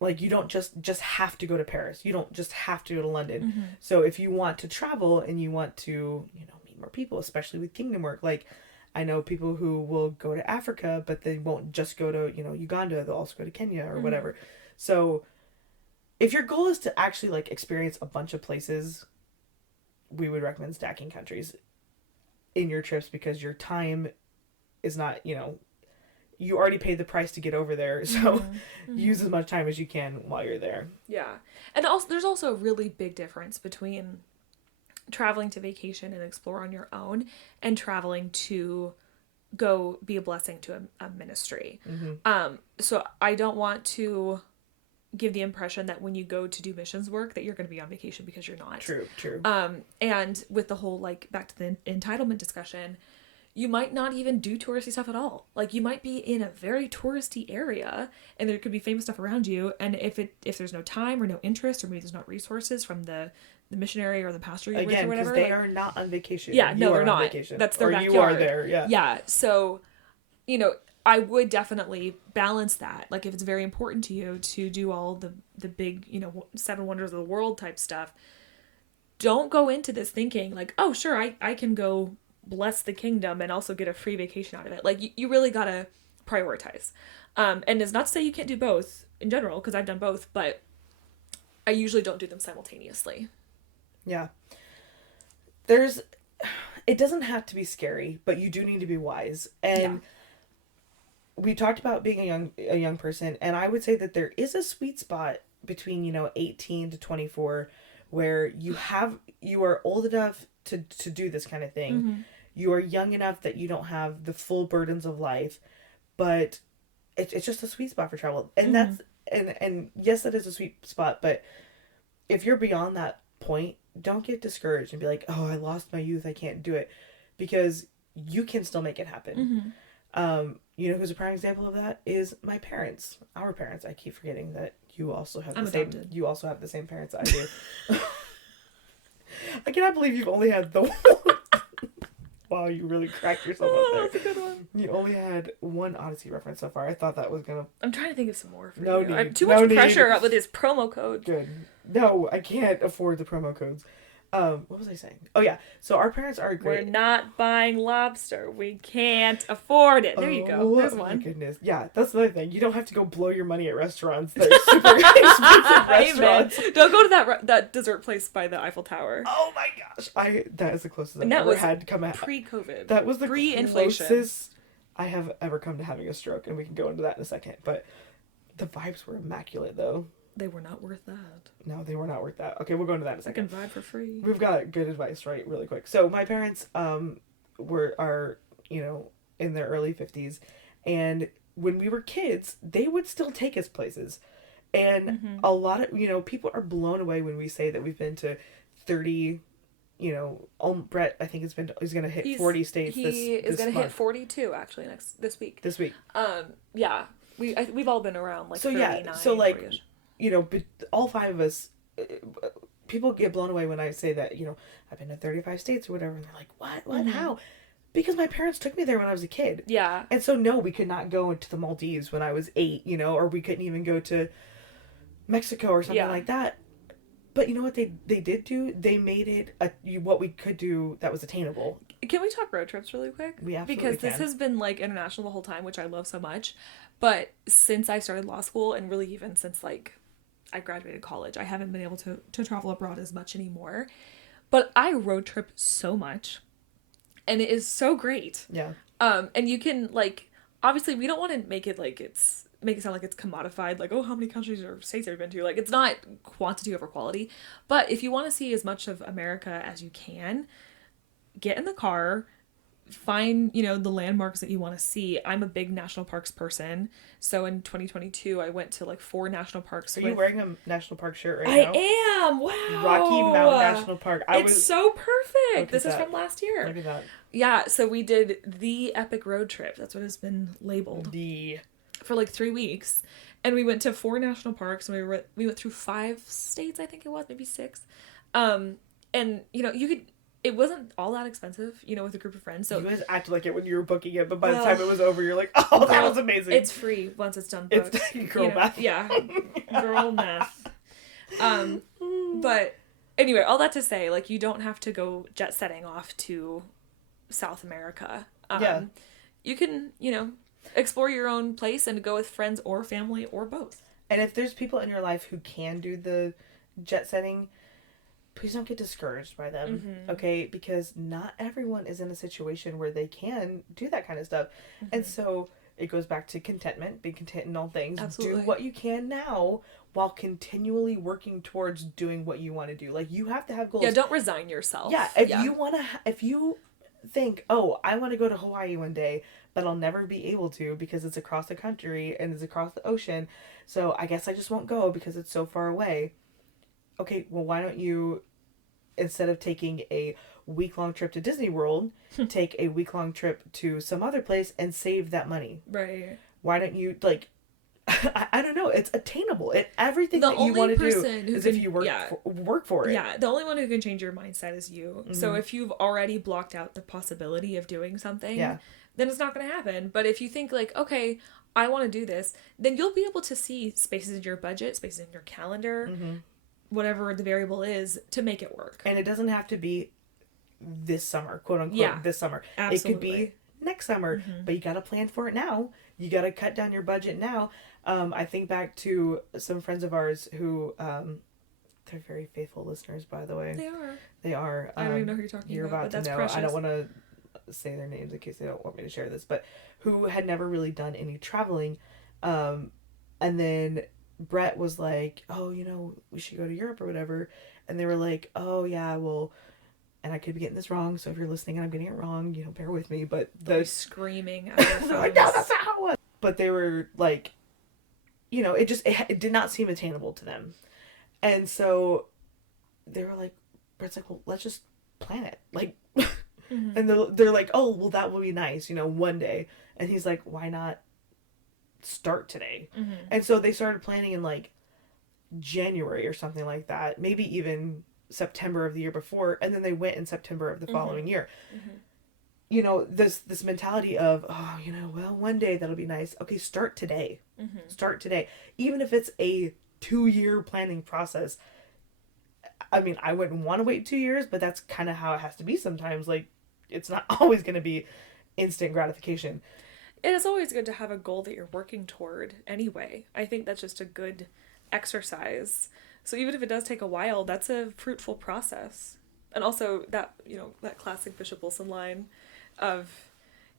like, you don't just have to go to Paris. You don't just have to go to London. Mm-hmm. So if you want to travel and you want to, meet more people, especially with kingdom work, like, I know people who will go to Africa, but they won't just go to, Uganda. They'll also go to Kenya or whatever. So if your goal is to actually, like, experience a bunch of places, we would recommend stacking countries in your trips, because your time is not, you already paid the price to get over there. So use as much time as you can while you're there. Yeah. And also, there's also a really big difference between traveling to vacation and explore on your own and traveling to go be a blessing to a ministry. Mm-hmm. So I don't want to give the impression that when you go to do missions work that you're going to be on vacation, because you're not. True. And with the whole, like, back to the entitlement discussion, you might not even do touristy stuff at all. Like, you might be in a very touristy area and there could be famous stuff around you, and if there's no time or no interest, or maybe there's not resources from the missionary or the pastor you're with or whatever, because they are not on vacation. Yeah, no, they're not. That's their backyard. You are there. Yeah. So, I would definitely balance that. Like, if it's very important to you to do all the big, 7 wonders of the world type stuff, don't go into this thinking like, oh, sure, I can go bless the kingdom and also get a free vacation out of it. Like, you really gotta prioritize. And it's not to say you can't do both in general, because I've done both, but I usually don't do them simultaneously. Yeah. It doesn't have to be scary, but you do need to be wise. And we talked about being a young person, and I would say that there is a sweet spot between 18 to 24 where you are old enough to do this kind of thing. Mm-hmm. You are young enough that you don't have the full burdens of life, but it's just a sweet spot for travel. And and yes, that is a sweet spot, but if you're beyond that point, don't get discouraged and be like, oh, I lost my youth, I can't do it, because you can still make it happen. You know who's a prime example of that is my parents, our parents. I keep forgetting that you also have the same parents I do. I cannot believe you've only had the one. Wow, you really cracked yourself up there. That's a good one. You only had one Odyssey reference so far. I thought that was gonna... I'm trying to think of some more for no you. Need. I have too no much need. pressure with his promo code. Good. No, I can't afford the promo codes. What was I saying? Oh yeah, so our parents are great. We're not buying lobster. We can't afford it. There you go. There's one. Oh my goodness. Yeah, that's another thing. You don't have to go blow your money at restaurants. They're super expensive restaurants. Don't go to that dessert place by the Eiffel Tower. Oh my gosh. That is the closest I've that ever was had come at. Pre-COVID. That was the pre-inflation. closest I have ever come to having a stroke, and we can go into that in a second. But the vibes were immaculate, though. They were not worth that. No, they were not worth that. Okay, we'll go into that in a second. I can vibe for free. We've got good advice, right? Really quick. So my parents are in their early 50s, and when we were kids, they would still take us places. And a lot of, people are blown away when we say that we've been to 30, Brett, I think he's going to hit 40 states this He is going to hit month. 42 actually this week. This week. Yeah. We've all been around like so 39. Yeah, so like 40-ish. But all five of us, people get blown away when I say that, I've been to 35 states or whatever. And they're like, what, how? Because my parents took me there when I was a kid. Yeah. And so, no, we could not go to the Maldives when I was 8, or we couldn't even go to Mexico or something like that. But you know what they did do? They made it what we could do that was attainable. Can we talk road trips really quick? We absolutely Because can. this has been like international the whole time, which I love so much. But since I started law school, and really even since like I graduated college, I haven't been able to travel abroad as much anymore. But I road trip so much, and it is so great. Yeah. And you can like, obviously we don't want to make it sound like it's commodified, like, oh, how many countries or states have you been to? Like, it's not quantity over quality. But if you want to see as much of America as you can, get in the car, find, the landmarks that you want to see. I'm a big national parks person. So in 2022, I went to like 4 national parks. Are you wearing a national park shirt right now? I am. Wow. Rocky Mountain National Park. It's so perfect. This is that. from last year. Look at that. Yeah. So we did the epic road trip. That's what it's been labeled. For like 3 weeks. And we went to 4 national parks, and we went through 5 states, I think it was, maybe 6. And it wasn't all that expensive, with a group of friends. So you guys acted like it when you were booking it, but by the time it was over, you're like, oh, that was amazing. It's free once it's done booked. It's girl math. Yeah. Girl math. But anyway, all that to say, like, you don't have to go jet setting off to South America. You can, explore your own place and go with friends or family or both. And if there's people in your life who can do the jet setting, please don't get discouraged by them, okay? Because not everyone is in a situation where they can do that kind of stuff. And so it goes back to contentment, being content in all things. Absolutely. Do what you can now while continually working towards doing what you want to do. Like, you have to have goals. Yeah, don't resign yourself. Yeah, if you think, oh, I want to go to Hawaii one day, but I'll never be able to because it's across the country and it's across the ocean, so I guess I just won't go because it's so far away. Okay, well, why don't you, instead of taking a week-long trip to Disney World, take a week-long trip to some other place and save that money? Right. Why don't you, like, I don't know, it's attainable. Everything that you want to do is if you work for it. Yeah, the only one who can change your mindset is you. So if you've already blocked out the possibility of doing something, then it's not going to happen. But if you think like, okay, I want to do this, then you'll be able to see spaces in your budget, spaces in your calendar, whatever the variable is, to make it work. And it doesn't have to be this summer, quote unquote, this summer. Absolutely. It could be next summer, but you got to plan for it now. You got to cut down your budget now. I think back to some friends of ours who, they're very faithful listeners, by the way. They are. I don't even know who you're talking about, but that's to know. precious. I don't want to say their names in case they don't want me to share this, but who had never really done any traveling. And then Brett was like, oh, we should go to Europe or whatever. And they were like, oh, yeah, well, and I could be getting this wrong, so if you're listening and I'm getting it wrong, bear with me. But they're screaming at their phones. Like, no, that's not how it was. But they were like, you know, it did not seem attainable to them. And so they were like, Brett's like, well, let's just plan it. Like, and they're like, oh, well, that would be nice, you know, one day. And he's like, why not start today? And so they started planning in like January or something like that, maybe even September of the year before, and then they went in September of the following year. You know, this mentality of, oh, you know, well, one day that'll be nice. Okay, start today. Start today. Even if it's a 2-year planning process. I mean, I wouldn't want to wait 2 years, but that's kind of how it has to be sometimes. Like, it's not always going to be instant gratification. It is always good to have a goal that you're working toward anyway. I think that's just a good exercise. So even if it does take a while, that's a fruitful process. And also that, you know, that classic Bishop Wilson line of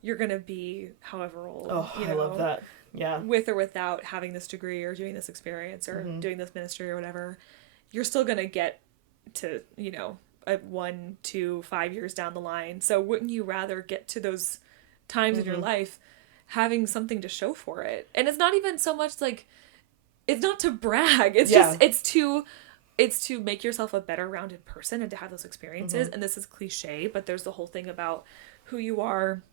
you're going to be however old. Oh, you know, I love that. Yeah. With or without having this degree or doing this experience or doing this ministry or whatever, you're still going to get to, you know, 1, 2, 5 years down the line. So wouldn't you rather get to those times in your life having something to show for it? And it's not even so much like, it's not to brag. It's just, it's to make yourself a better rounded person and to have those experiences. And this is cliche, but there's the whole thing about who you are,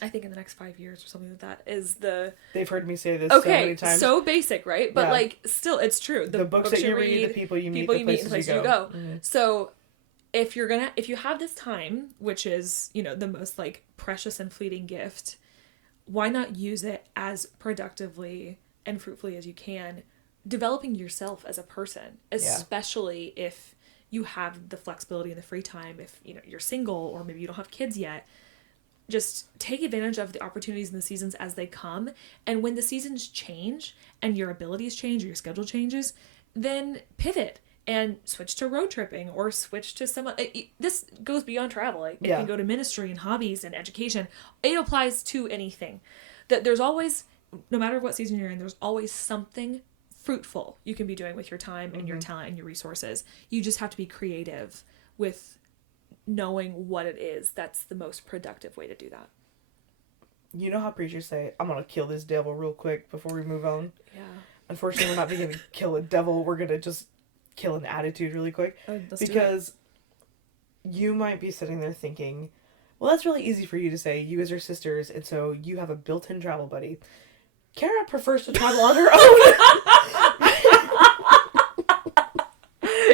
I think in the next 5 years or something like that, is the... They've heard me say this so many times. So basic, right? But like, still, it's true. The books that you read, the people you meet, the places you go. So if you have this time, which is, you know, the most like precious and fleeting gift, why not use it as productively and fruitfully as you can, developing yourself as a person, especially if you have the flexibility and the free time, if, you know, you're single or maybe you don't have kids yet. Just take advantage of the opportunities and the seasons as they come. And when the seasons change and your abilities change or your schedule changes, then pivot and switch to road tripping or switch to some... This goes beyond travel. It can go to ministry and hobbies and education. It applies to anything. That there's always, no matter what season you're in, there's always something fruitful you can be doing with your time and your talent and your resources. You just have to be creative with knowing what it is that's the most productive way to do that. You know how preachers say, I'm going to kill this devil real quick before we move on? Yeah. Unfortunately, we're not going to kill a devil. We're going to just kill an attitude really quick. Because you might be sitting there thinking, well, that's really easy for you to say. You guys are sisters, and so you have a built-in travel buddy. Kara prefers to travel on her own.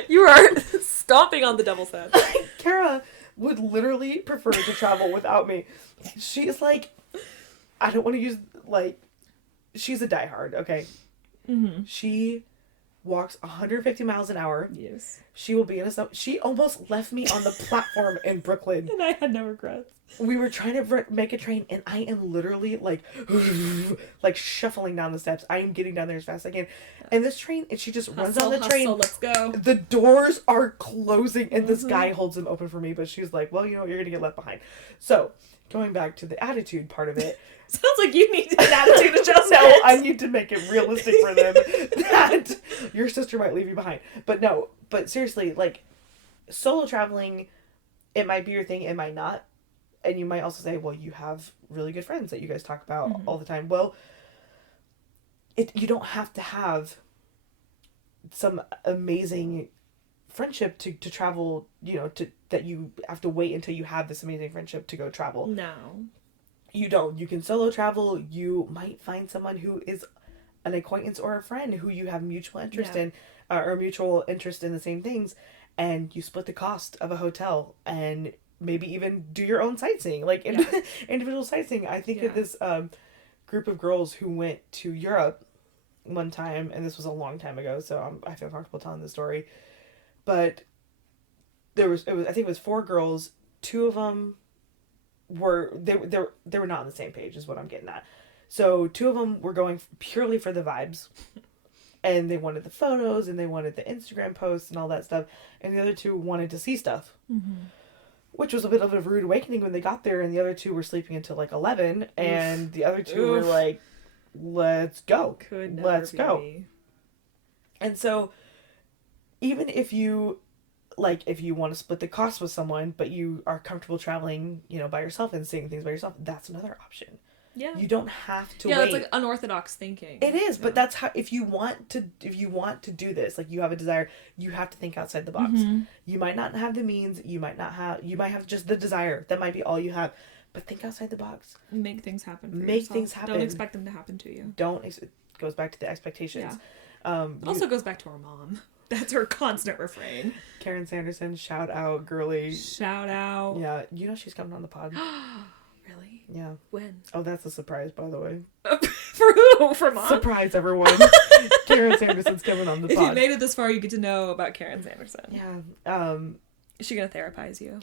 You are stomping on the devil's head. Kara would literally prefer to travel without me. She's like, I don't want to use, like, she's a diehard, okay? She walks 150 miles an hour. Yes. She will be in a... She almost left me on the platform in Brooklyn. And I had no regrets. We were trying to make a train, and I am literally, like, like, shuffling down the steps. I am getting down there as fast as I can. And this train, and she just runs on the train. Let's go. The doors are closing, and this guy holds them open for me, but she's like, well, you know, you're going to get left behind. So, going back to the attitude part of it. Sounds like you need an attitude adjustment. No, I need to make it realistic for them that your sister might leave you behind. But no, but seriously, like, solo traveling, it might be your thing, it might not. And you might also say, well, you have really good friends that you guys talk about all the time. Well, you don't have to have some amazing friendship to travel, you know, that you have to wait until you have this amazing friendship to go travel. No. You don't. You can solo travel. You might find someone who is an acquaintance or a friend who you have mutual interest in, or mutual interest in the same things, and you split the cost of a hotel and maybe even do your own sightseeing, like individual sightseeing. I think of this group of girls who went to Europe one time, and this was a long time ago, so I feel comfortable telling the story. But I think it was 4 girls. 2 of them were they were not on the same page, is what I'm getting at. So 2 of them were going purely for the vibes, and they wanted the photos and they wanted the Instagram posts and all that stuff, and the other 2 wanted to see stuff. Which was a bit of a rude awakening when they got there, and the other 2 were sleeping until like 11, and the other 2 were like, let's go. Let's go. Me. And so, even if you want to split the cost with someone, but you are comfortable traveling, you know, by yourself and seeing things by yourself, that's another option. Yeah. You don't have to wait. Yeah, it's like unorthodox thinking. It is, but that's how, if you want to do this, like you have a desire, you have to think outside the box. You might not have the means, you might have just the desire. That might be all you have. But think outside the box. Make things happen for Make yourself. things happen. Don't expect them to happen to you. It goes back to the expectations. Yeah. It also goes back to our mom. That's her constant refrain. Karen Sanderson, shout out, girly. Shout out. Yeah, you know she's coming on the pod. Really? Yeah. When? Oh, that's a surprise, by the way. For who? For Mom? Surprise, everyone. Karen Sanderson's coming on the pod. If you made it this far, you get to know about Karen Sanderson. Yeah. Is she going to therapize you?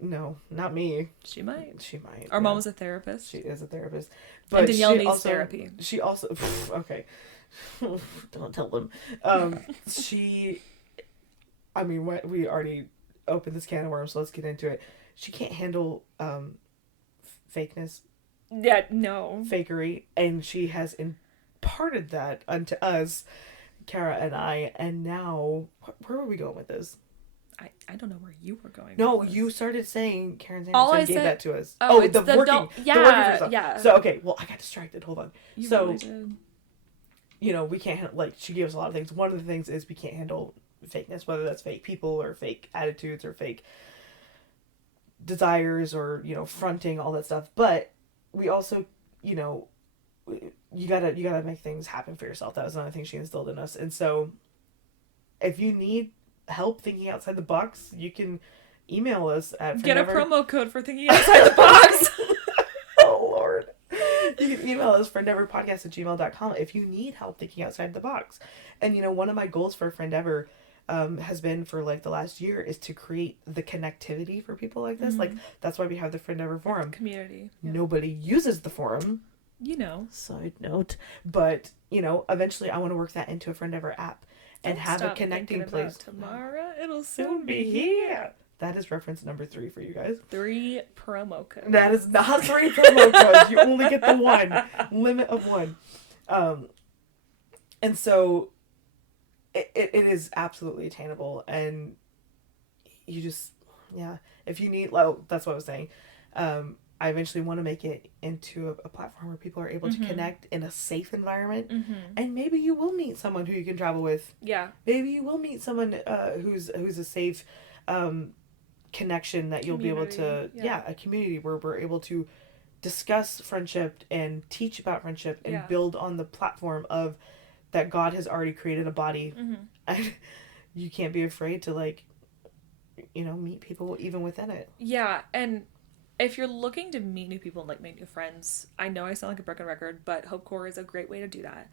No, not me. She might. She might. Our mom was a therapist. She is a therapist. But and Danielle needs therapy. She also... Okay. Don't tell them. I mean, we already opened this can of worms, so let's get into it. She can't handle fakeness. Yeah, no. Fakery. And she has imparted that unto us, Kara and I, and now... Where were we going with this? I don't know where you were going. No, you started saying Karen Sanderson gave that to us. The working for stuff. Yeah. So, okay, well, I got distracted. Hold on. You so, really did. You know, we can't handle, like, she gave us a lot of things. One of the things is we can't handle fakeness, whether that's fake people or fake attitudes or fake desires or, you know, fronting, all that stuff. But we also, you know, you gotta make things happen for yourself. That was another thing she instilled in us. And so, if you need help thinking outside the box, you can email us at Get a promo code for thinking outside the box. Oh Lord. You can email us friendeavorpodcast@gmail.com if you need help thinking outside the box. And you know, one of my goals for Friendeavor has been for like the last year is to create the connectivity for people like this. Like that's why we have the Friendeavor forum. Community. Yeah. Nobody uses the forum. You know. Side note. But, you know, eventually I want to work that into a Friendeavor app. And have a connecting place. Tomorrow, it'll soon be here. That is reference number 3 for you guys. 3 promo codes. That is not 3 promo codes. You only get the 1. Limit of 1. And so it is absolutely attainable. And you just, if you need, well, that's what I was saying. I eventually want to make it into a platform where people are able to connect in a safe environment. And maybe you will meet someone who you can travel with. Yeah. Maybe you will meet someone who's a safe connection that you'll be able to... Yeah, a community where we're able to discuss friendship and teach about friendship and build on the platform of that God has already created a body. And you can't be afraid to, like, you know, meet people even within it. Yeah, and... if you're looking to meet new people and, like, make new friends, I know I sound like a broken record, but Hope Corps is a great way to do that.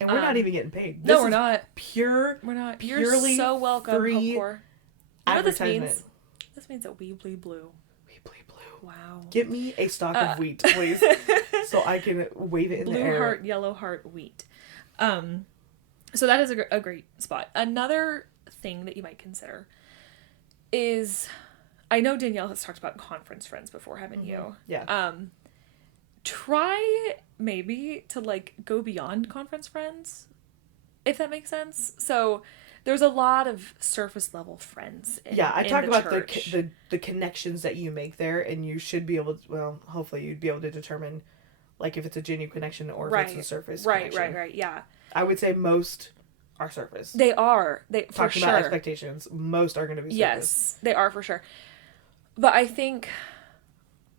And we're not even getting paid. No, we're not. We're not. Purely You're so welcome, Hope Corps. You know what this advertisement. means? This means that we bleed blue. We bleed blue. Wow. Get me a stalk of wheat, please, so I can wave it in the air. Blue heart, yellow heart, wheat. So that is a great spot. Another thing that you might consider is... I know Danielle has talked about conference friends before, haven't you? Yeah. Try maybe to, like, go beyond conference friends, if that makes sense. So there's a lot of surface level friends I talk about church. the connections that you make there, and you should be able to, well, hopefully you'd be able to determine, like, if it's a genuine connection or if it's a surface connection. Right, yeah. I would say most are surface. They are. Talking about expectations, most are going to be surface. Yes, they are for sure. But I think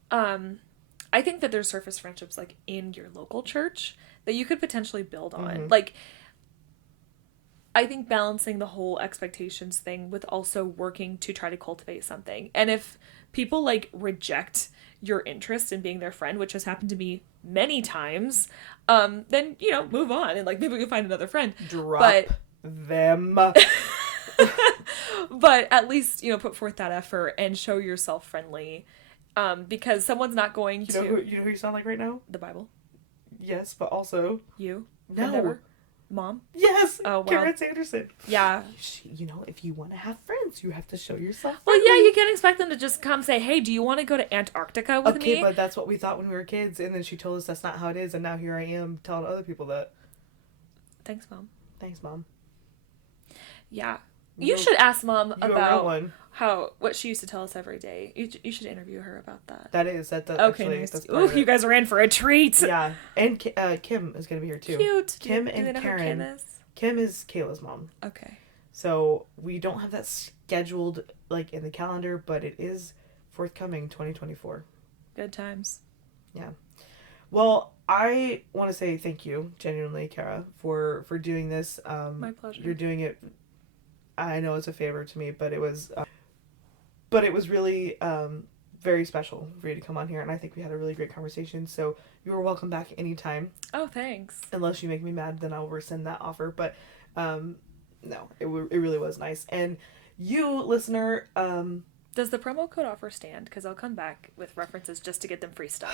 that there's surface friendships, like, in your local church that you could potentially build on. Like, I think balancing the whole expectations thing with also working to try to cultivate something. And if people, like, reject your interest in being their friend, which has happened to me many times, then, you know, move on and, like, maybe we can find another friend. Drop them. But at least, you know, put forth that effort and show yourself friendly, because someone's not going to... You know who you sound like right now? The Bible. Yes, but also... You? No. Friendeavor? Mom? Yes! Oh, wow. Karen Sanderson. Yeah. You know, if you want to have friends, you have to show yourself Well, friendly. yeah, you can't expect them to just come say, hey, do you want to go to Antarctica with me? Okay, but that's what we thought when we were kids, and then she told us that's not how it is, and now here I am telling other people that. Thanks, Mom. Thanks, Mom. Yeah. You should ask Mom about what she used to tell us every day. You should interview her about that. That's Okay, actually, nice. that's Ooh, you guys are in for a treat. Yeah, and Kim is gonna be here too. Cute. Kim Do and they know who Karen. Kim is? Kim is Kayla's mom. Okay. So we don't have that scheduled like in the calendar, but it is forthcoming 2024. Good times. Yeah. Well, I want to say thank you, genuinely, Kara, for doing this. My pleasure. You're doing it. I know it's a favor to me, but it was really very special for you to come on here, and I think we had a really great conversation. So you are welcome back anytime. Oh, thanks. Unless you make me mad, then I'll rescind that offer. But no, it really was nice. And you, listener, does the promo code offer stand? Because I'll come back with references just to get them free stuff.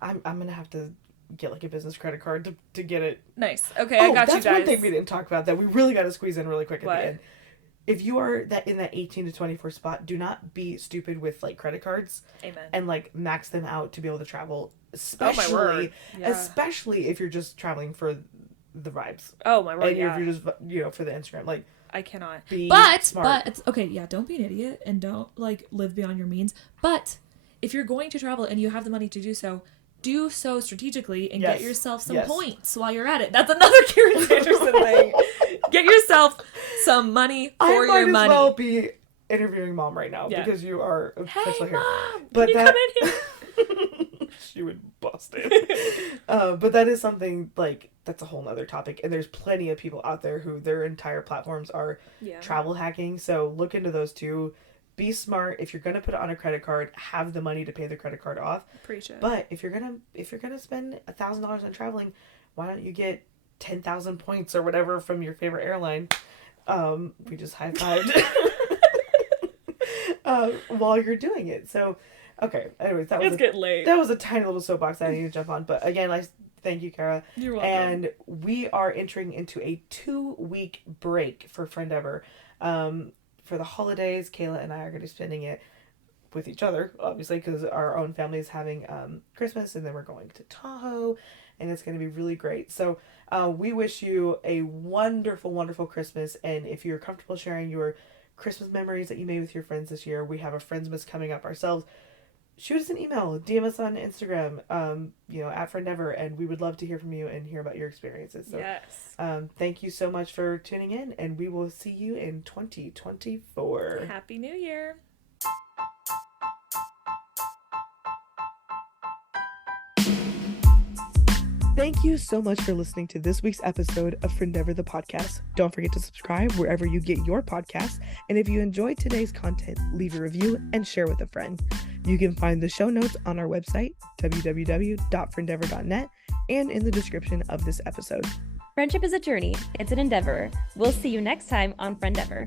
I'm gonna have to get like a business credit card to get it. Nice. Okay, I got you guys. That's one thing we didn't talk about that we really got to squeeze in really quick at What? the end. If you are in that 18 to 24 spot, do not be stupid with like credit cards. Amen. And like max them out to be able to travel, Oh my word. Yeah. especially if you're just traveling for the vibes. Oh my word. And Yeah. if you're just for the Instagram, like I cannot. be But smart. it's okay. Yeah, don't be an idiot and don't like live beyond your means. But if you're going to travel and you have the money to do so strategically and Yes. get yourself some Yes. points while you're at it. That's another Karen Sanderson thing. Get yourself some money for your I might money. as well be interviewing mom right now Yeah. because you are Hey, officially here. Mom, But can you that- come in here? She would bust it. But that is something like that's a whole nother topic, and there's plenty of people out there who their entire platforms are Yeah. travel hacking. So look into those too. Be smart. If you're gonna put it on a credit card, have the money to pay the credit card off. Preach it. But if you're gonna spend $1,000 on traveling, why don't you get 10,000 points or whatever from your favorite airline? We just high-fived while you're doing it. So, okay. Anyways, It's getting late. that was a tiny little soapbox I need to jump on. But again, I thank you, Kara. You're welcome. And we are entering into a 2-week break for Friendeavor. For the holidays, Kayla and I are going to be spending it with each other, obviously, because our own family is having Christmas, and then we're going to Tahoe, and it's going to be really great. So we wish you a wonderful, wonderful Christmas, and if you're comfortable sharing your Christmas memories that you made with your friends this year, we have a Friendsmas coming up ourselves. Shoot us an email, DM us on Instagram, at Friendeavor, and we would love to hear from you and hear about your experiences. So, Yes. thank you so much for tuning in, and we will see you in 2024. Happy New Year. Thank you so much for listening to this week's episode of Friendeavor the podcast. Don't forget to subscribe wherever you get your podcasts. And if you enjoyed today's content, leave a review and share with a friend. You can find the show notes on our website, www.friendeavor.net, and in the description of this episode. Friendship is a journey. It's an endeavor. We'll see you next time on Friendeavor.